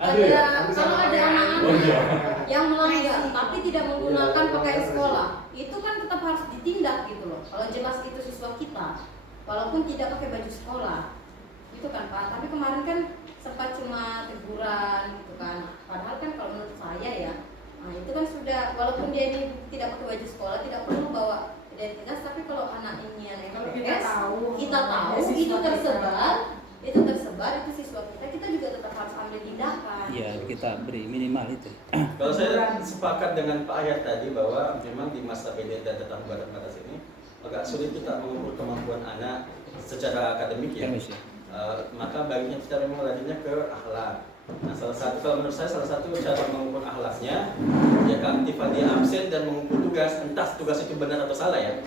Andre ya? kalau ada Oh anak-anak iya. yang melanggar tapi tidak menggunakan pakaian sekolah, itu kan tetap harus ditindak gitu loh. Kalau jelas itu siswa kita, walaupun tidak pakai baju sekolah, itu kan Pak. Tapi kemarin kan sempat cuma teguran gitu kan. Padahal kan kalau menurut saya ya, nah itu kan sudah, walaupun dia ini tidak pakai baju sekolah, tidak perlu bawa identitas. Tapi kalau anak ini yang kita tahu itu tersebar, itu siswa kita juga tetap harus ambil tindakan. Iya, kita beri minimal itu. Kalau saya sepakat dengan Pak Ayat tadi bahwa memang di masa PDN dan tetap batas ini agak sulit kita mengukur kemampuan anak secara akademik ya. Maka baiknya kita memang larinya ke akhlak. Nah, kalau menurut saya salah satu cara mengukur akhlaknya ya keaktifan dia absen dan mengumpul tugas, entah tugas itu benar atau salah ya.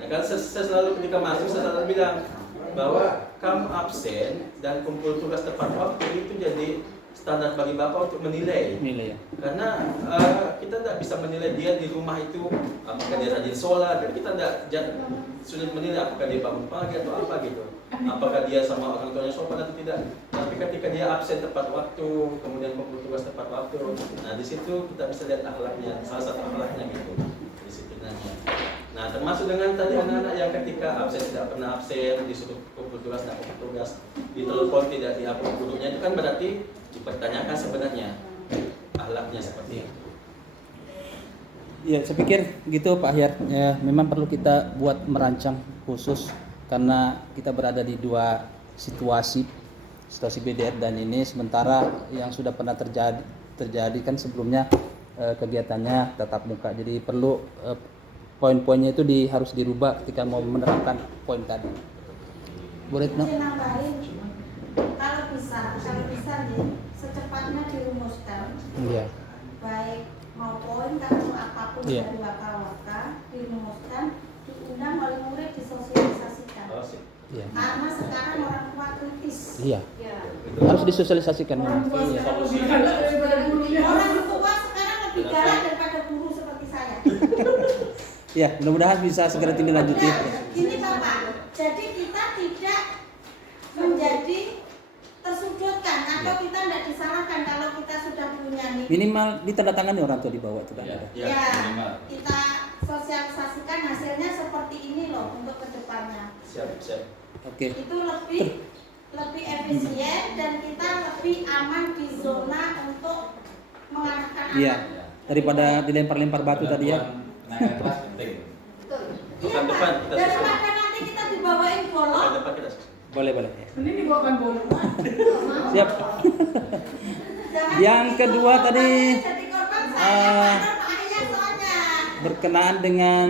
Nah, kan saya selalu ketika masuk saya selalu bilang bahwa kamu absen dan kumpul tugas tepat waktu itu jadi standar bagi Bapak untuk menilai. Nilai ya. Karena kita tidak bisa menilai dia di rumah itu apakah dia rajin sholat, dan kita tidak sulit menilai apakah dia bangun pagi atau apa gitu. Apakah dia sama orang tuanya sopan atau tidak. Tapi ketika dia absen tepat waktu, kemudian kumpul tugas tepat waktu, nah di situ kita bisa lihat akhlaknya, salah satu akhlaknya gitu, disiplinannya. Nah, termasuk dengan tadi anak-anak yang ketika absen tidak pernah absen, disuruh kumpul tugas tidak kumpul tugas, ditelepon tidak diupload gurunya, itu kan berarti dipertanyakan sebenarnya akhlaknya seperti itu. Ya, saya pikir gitu Pak Ahyar. Ya, memang perlu kita buat merancang khusus karena kita berada di dua situasi BDR dan ini, sementara yang sudah pernah terjadi kan sebelumnya kegiatannya tatap muka. Jadi perlu poin-poinnya itu harus dirubah ketika mau menerapkan poin tadi. Boleh Saya nambahin, kalau bisa nih secepatnya dirumuskan. Iya. Baik mau poin atau apapun Iya. dari waka-waka dirumuskan, diundang oleh murid, disosialisasikan. Iya. Karena sekarang orang tua kritis. Iya. Ya. Harus disosialisasikan. Orang tua Iya. sekarang lebih galak daripada guru seperti saya. Ya, mudah-mudahan bisa segera dilanjuti. Nah, gini Bapak, jadi kita tidak menjadi tersudutkan atau kita tidak disalahkan kalau kita sudah punya nih. Minimal ditandatangani orang tua di bawah itu kan. Iya. Ada. Ya, minimal. kita sosialisasikan hasilnya seperti ini loh untuk kedepannya. Siap. Oke. Itu lebih efisien dan kita lebih aman di zona untuk mengarahkan Iya. anak. Daripada dilempar-lempar batu tadi ya. Naik kelas penting. Betul. Iya Pekan Pak, depan kita daripada nanti kita dibawain golok. Dapat kita Boleh. Ini dibawakan bola. Siap. Jangan Yang begitu, kedua tadi, jadi korban saya, Pak Ayat soalnya. berkenaan dengan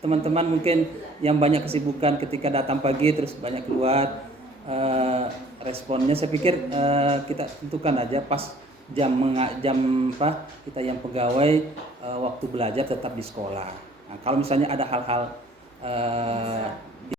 teman-teman mungkin yang banyak kesibukan ketika datang pagi terus banyak keluar, responnya saya pikir kita tentukan aja pas jam apa kita yang pegawai waktu belajar tetap di sekolah. Nah, kalau misalnya ada hal-hal